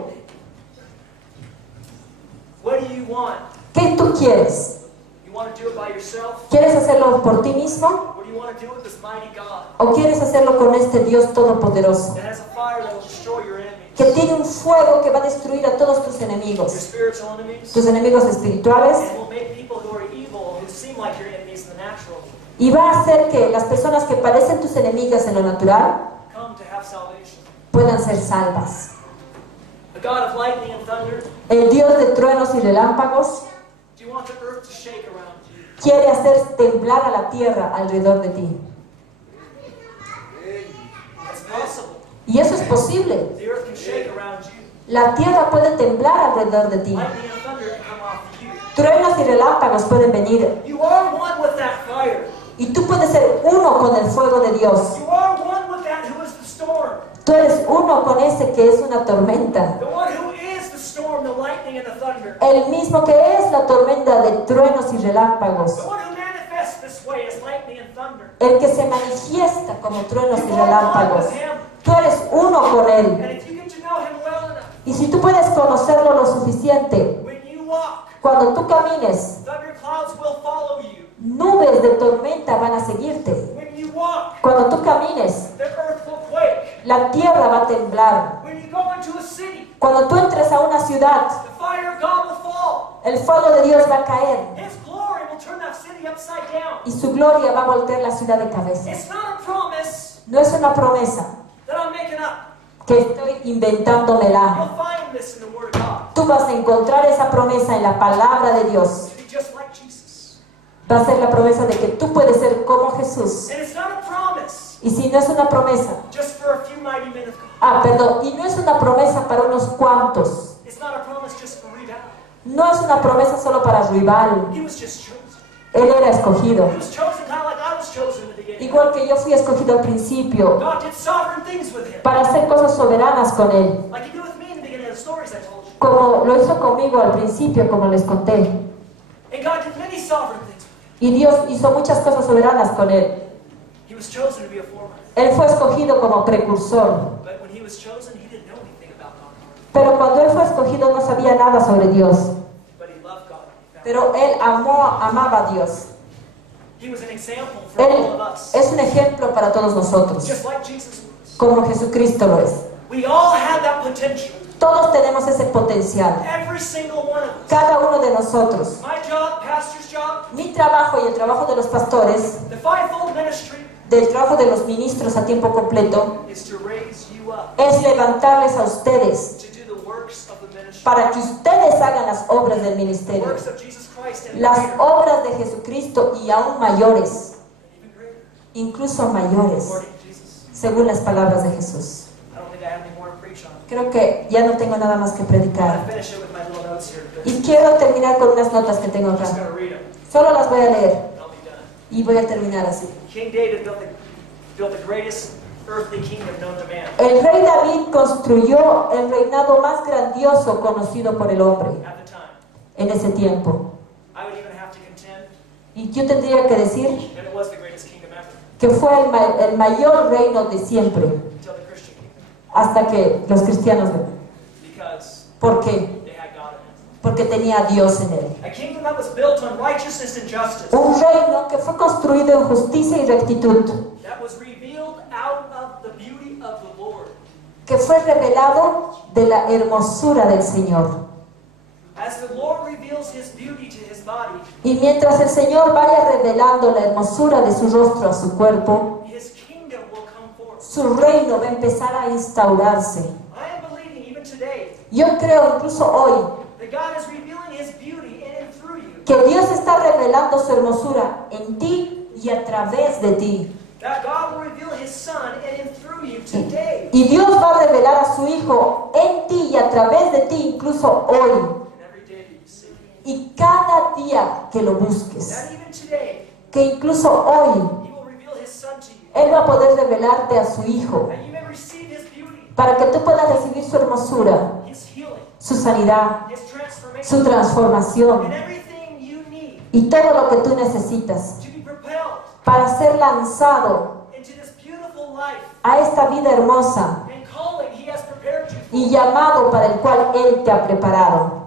What do you want? ¿Qué tú quieres? You want to do it by yourself? ¿Quieres hacerlo por ti mismo? Or do you want to do it with this mighty God ¿O quieres hacerlo con este Dios todopoderoso? that has a fire that will destroy your enemies? Que tiene un fuego que va a destruir a todos tus Your enemigos, spiritual enemies? tus enemigos espirituales, And will make people who are evil, who seem like your enemies in the natural, y va a hacer que las personas que parecen tus enemigas en lo natural come to have salvation. puedan ser salvas. A God of lightning and thunder, El Dios de truenos y relámpagos do you want the earth to shake around you? quiere hacer temblar a la tierra alrededor de ti. It's possible. Y eso es posible. The earth can shake around you. La tierra puede temblar alrededor de ti. Lightning and thunder can come off of you. Truenos y relámpagos pueden venir. You are one with that fire. Y tú puedes ser uno con el fuego de Dios. You are one with that who is the storm. Tú eres uno con ese que es una tormenta. The one who is the storm, the lightning and the thunder. El mismo que es la tormenta de truenos y relámpagos. The one who manifests this way as lightning and thunder. el que se manifiesta como truenos y You are one relámpagos. with Him. Tú eres uno con Él. And if you get to know Him well enough, Y si tú puedes conocerlo lo suficiente, when you walk, cuando tú camines, thunder clouds will follow you. nubes de tormenta van a seguirte. When you walk, Cuando tú camines, the earth will quake. la tierra va a temblar. When you go into a city, Cuando tú entres a una ciudad, the fire of God will fall. el fuego de Dios va a caer His glory will turn that city upside down. y su gloria va a voltear la ciudad de cabeza. It's not a promise No es una promesa that I'm making up. que estoy inventándomela. You'll find this in the Word of God. Tú vas a encontrar esa promesa en la palabra de Dios. To be just like Jesus. Va a ser la promesa de que tú puedes ser como Jesús. And it's not a promise Y si no es una promesa, just for a few mighty men of God. perdón, y no es una promesa para unos cuantos. It's not a promise just for Reed Allen. No es una promesa solo para rival. He was just chosen. Él era escogido. He was chosen kind of like I was chosen in the beginning. Igual que yo fui escogido al principio God did sovereign things with him. para hacer cosas soberanas con Él. Like he did with me in the beginning of the stories I told you. Como lo hizo conmigo al principio, como les conté. And God did many sovereign things with Y Dios hizo muchas cosas soberanas con Él. him. He was chosen to be a forerunner. Él fue escogido como precursor. But when he was chosen, he didn't know anything about God. Pero cuando Él fue escogido no sabía nada sobre Dios. But he loved God. He found Pero Él amaba a Dios. He was an example for all Él of us. es un ejemplo para todos nosotros, Just like Jesus was. como Jesucristo lo es. We all have that potential. Todos tenemos ese potencial. Every single one of us. Cada uno de nosotros. My job, pastor's job, Mi trabajo y el trabajo de los pastores, the fivefold ministry del trabajo de los ministros a tiempo completo, is to raise you up es levantarles a ustedes to do the works of the ministry. para que ustedes hagan las obras del The ministerio. works of Jesus Christ and Las greater, obras de Jesucristo y aún mayores, and even greater, incluso mayores, according to Jesus. según las palabras de Jesús. I don't think I have any more to preach on. Creo que ya no tengo nada más que I'm going predicar. to finish it with my little notes here. Y quiero terminar con unas notas que tengo I'm just acá. going to read them. Solo las voy a leer And I'll be done. y voy a terminar así. King David built the greatest earthly kingdom known to man El rey David construyó el reinado más grandioso conocido por el hombre at the time. en ese tiempo. I would even have to contend Y yo tendría que decir that it was the greatest kingdom ever que fue el mayor reino de siempre, until the Christian kingdom. hasta que los cristianos ven. Because ¿Por qué? they had God in it. Porque tenía a Dios en él. A kingdom that was built on righteousness and justice. Un reino que fue construido en justicia y rectitud, That was revealed out of the beauty of the Lord. que fue revelado de la hermosura del Señor. As the Lord reveals his beauty to his body, Y mientras el Señor vaya revelando la hermosura de su rostro a su cuerpo, his kingdom will come forth. su reino va a empezar a instaurarse. I am believing even today Yo creo incluso hoy that God is revealing his beauty in and through you. que Dios está revelando su hermosura en ti y a través de ti. That God will reveal his Son in and through you today Y Dios va a revelar a su Hijo en ti y a través de ti incluso hoy. and every day that you see. Y cada día que lo busques. That even today, Que incluso hoy he will reveal his Son to you. Él va a poder revelarte a su Hijo. That you may receive his beauty, Para que tú puedas recibir su hermosura, his healing, su sanidad, his transformation, su transformación and everything you need y todo lo que tú necesitas to be propelled para ser lanzado into this beautiful life a esta vida hermosa and calling he has prepared you for. y llamado para el cual Él te ha preparado.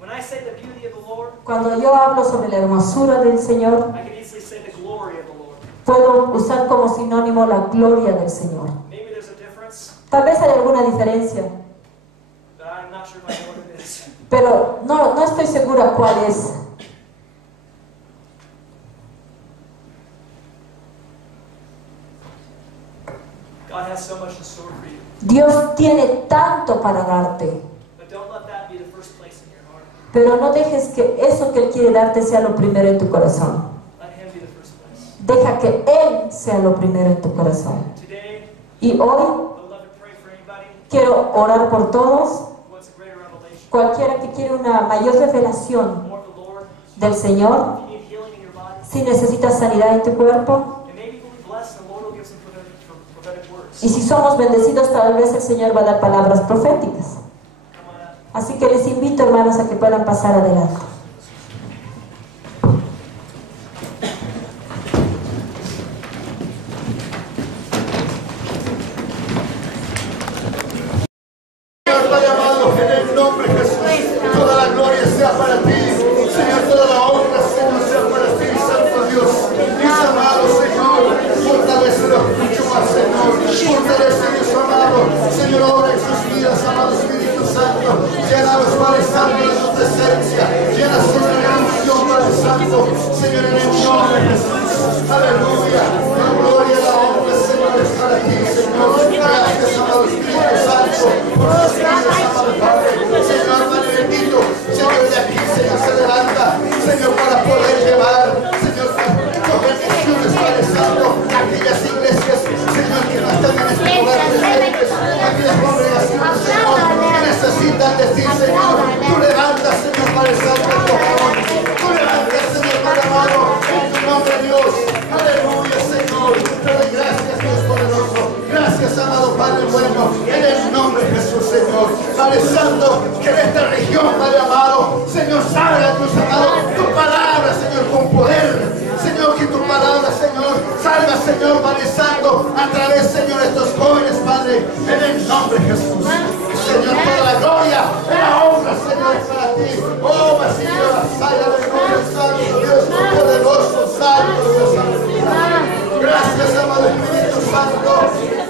When I say the beauty of the Lord, Cuando yo hablo sobre la hermosura del Señor, I can easily say the glory of the Lord. puedo usar como sinónimo la gloria del Señor. Maybe there's a difference, Tal vez hay alguna diferencia, but I'm not sure if I know what it is. pero no estoy segura cuál es. God has so much in store for you, Dios tiene tanto para darte, but don't let that be the first place in your heart. pero no dejes que eso que Él quiere darte sea lo primero en tu corazón. Let him be the first place. Deja que Él sea lo primero en tu corazón. Today, Y hoy I would love to pray for anybody quiero orar por todos, who wants a greater revelation, cualquiera que quiere una mayor revelación more of the Lord. del Señor. If you need healing in your body, Si necesitas sanidad en tu cuerpo, and maybe we'll be blessed, the Lord will give some prophetic words. y si somos bendecidos, tal vez el Señor va a dar palabras proféticas. Come on up. Así que les invito, hermanos, a que puedan pasar adelante. Señor, obra en sus vidas, amado Espíritu Santo. Llénalos, Padre Santo, de tu presencia. Llena, Señor, de la unción, Padre Santo. Señor, en el nombre de Jesús. Aleluya. La gloria y la honra, Señor, es para ti, Señor. Gracias, amado Espíritu Santo, por sus vidas, amado Padre. Señor, Padre bendito. Señor, de aquí, Señor, se levanta, Señor, para poder llevar, Señor, tus bendiciones, Padre Santo, aquellas iglesias, Señor, que no están en este lugar presentes, aquellas congregaciones, Señor, que necesitan de ti, Señor. Tú levantas, Señor, Padre Santo, estos varones. Tú levantas, Señor, Padre amado, en tu nombre, Dios. Aleluya, Señor. Te doy gracias, Dios poderoso. Gracias, amado Padre bueno, en el nombre de Jesús, Señor. Padre Santo, que en esta región, Padre amado, Señor, salga, Dios amado, tu palabra, Señor, con poder. Señor, que tu palabra, Señor, salga, Señor, Padre Santo, a través, Señor, de estos jóvenes, Padre, en el nombre de Jesús. Señor, toda la gloria, la honra, Señor, es para ti. Oh, vacío, la sala del nombre santo, Dios poderoso, santo, Dios santo. Gracias, amado Espíritu Santo.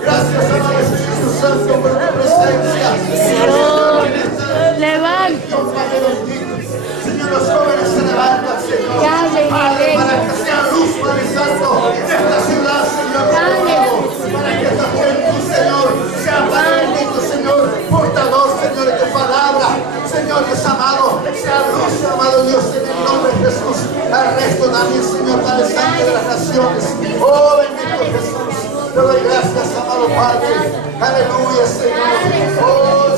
Gracias, amado Espíritu Santo, por tu presencia. Señor, levanta. Señor, los jóvenes se levantan, Señor. Padre, para que sea luz, Padre Santo, en esta ciudad, Señor. Para que esta juventud, Señor, sea Padre bendito, Señor, portador, Señor, de tu palabra. Señor, Dios amado, sea luz, amado Dios, en el nombre de Jesús. Al resto también, Señor, Padre Santo de las naciones. Oh, bendito Jesús. Te doy gracias, amado Padre. Aleluya, Señor. Oh,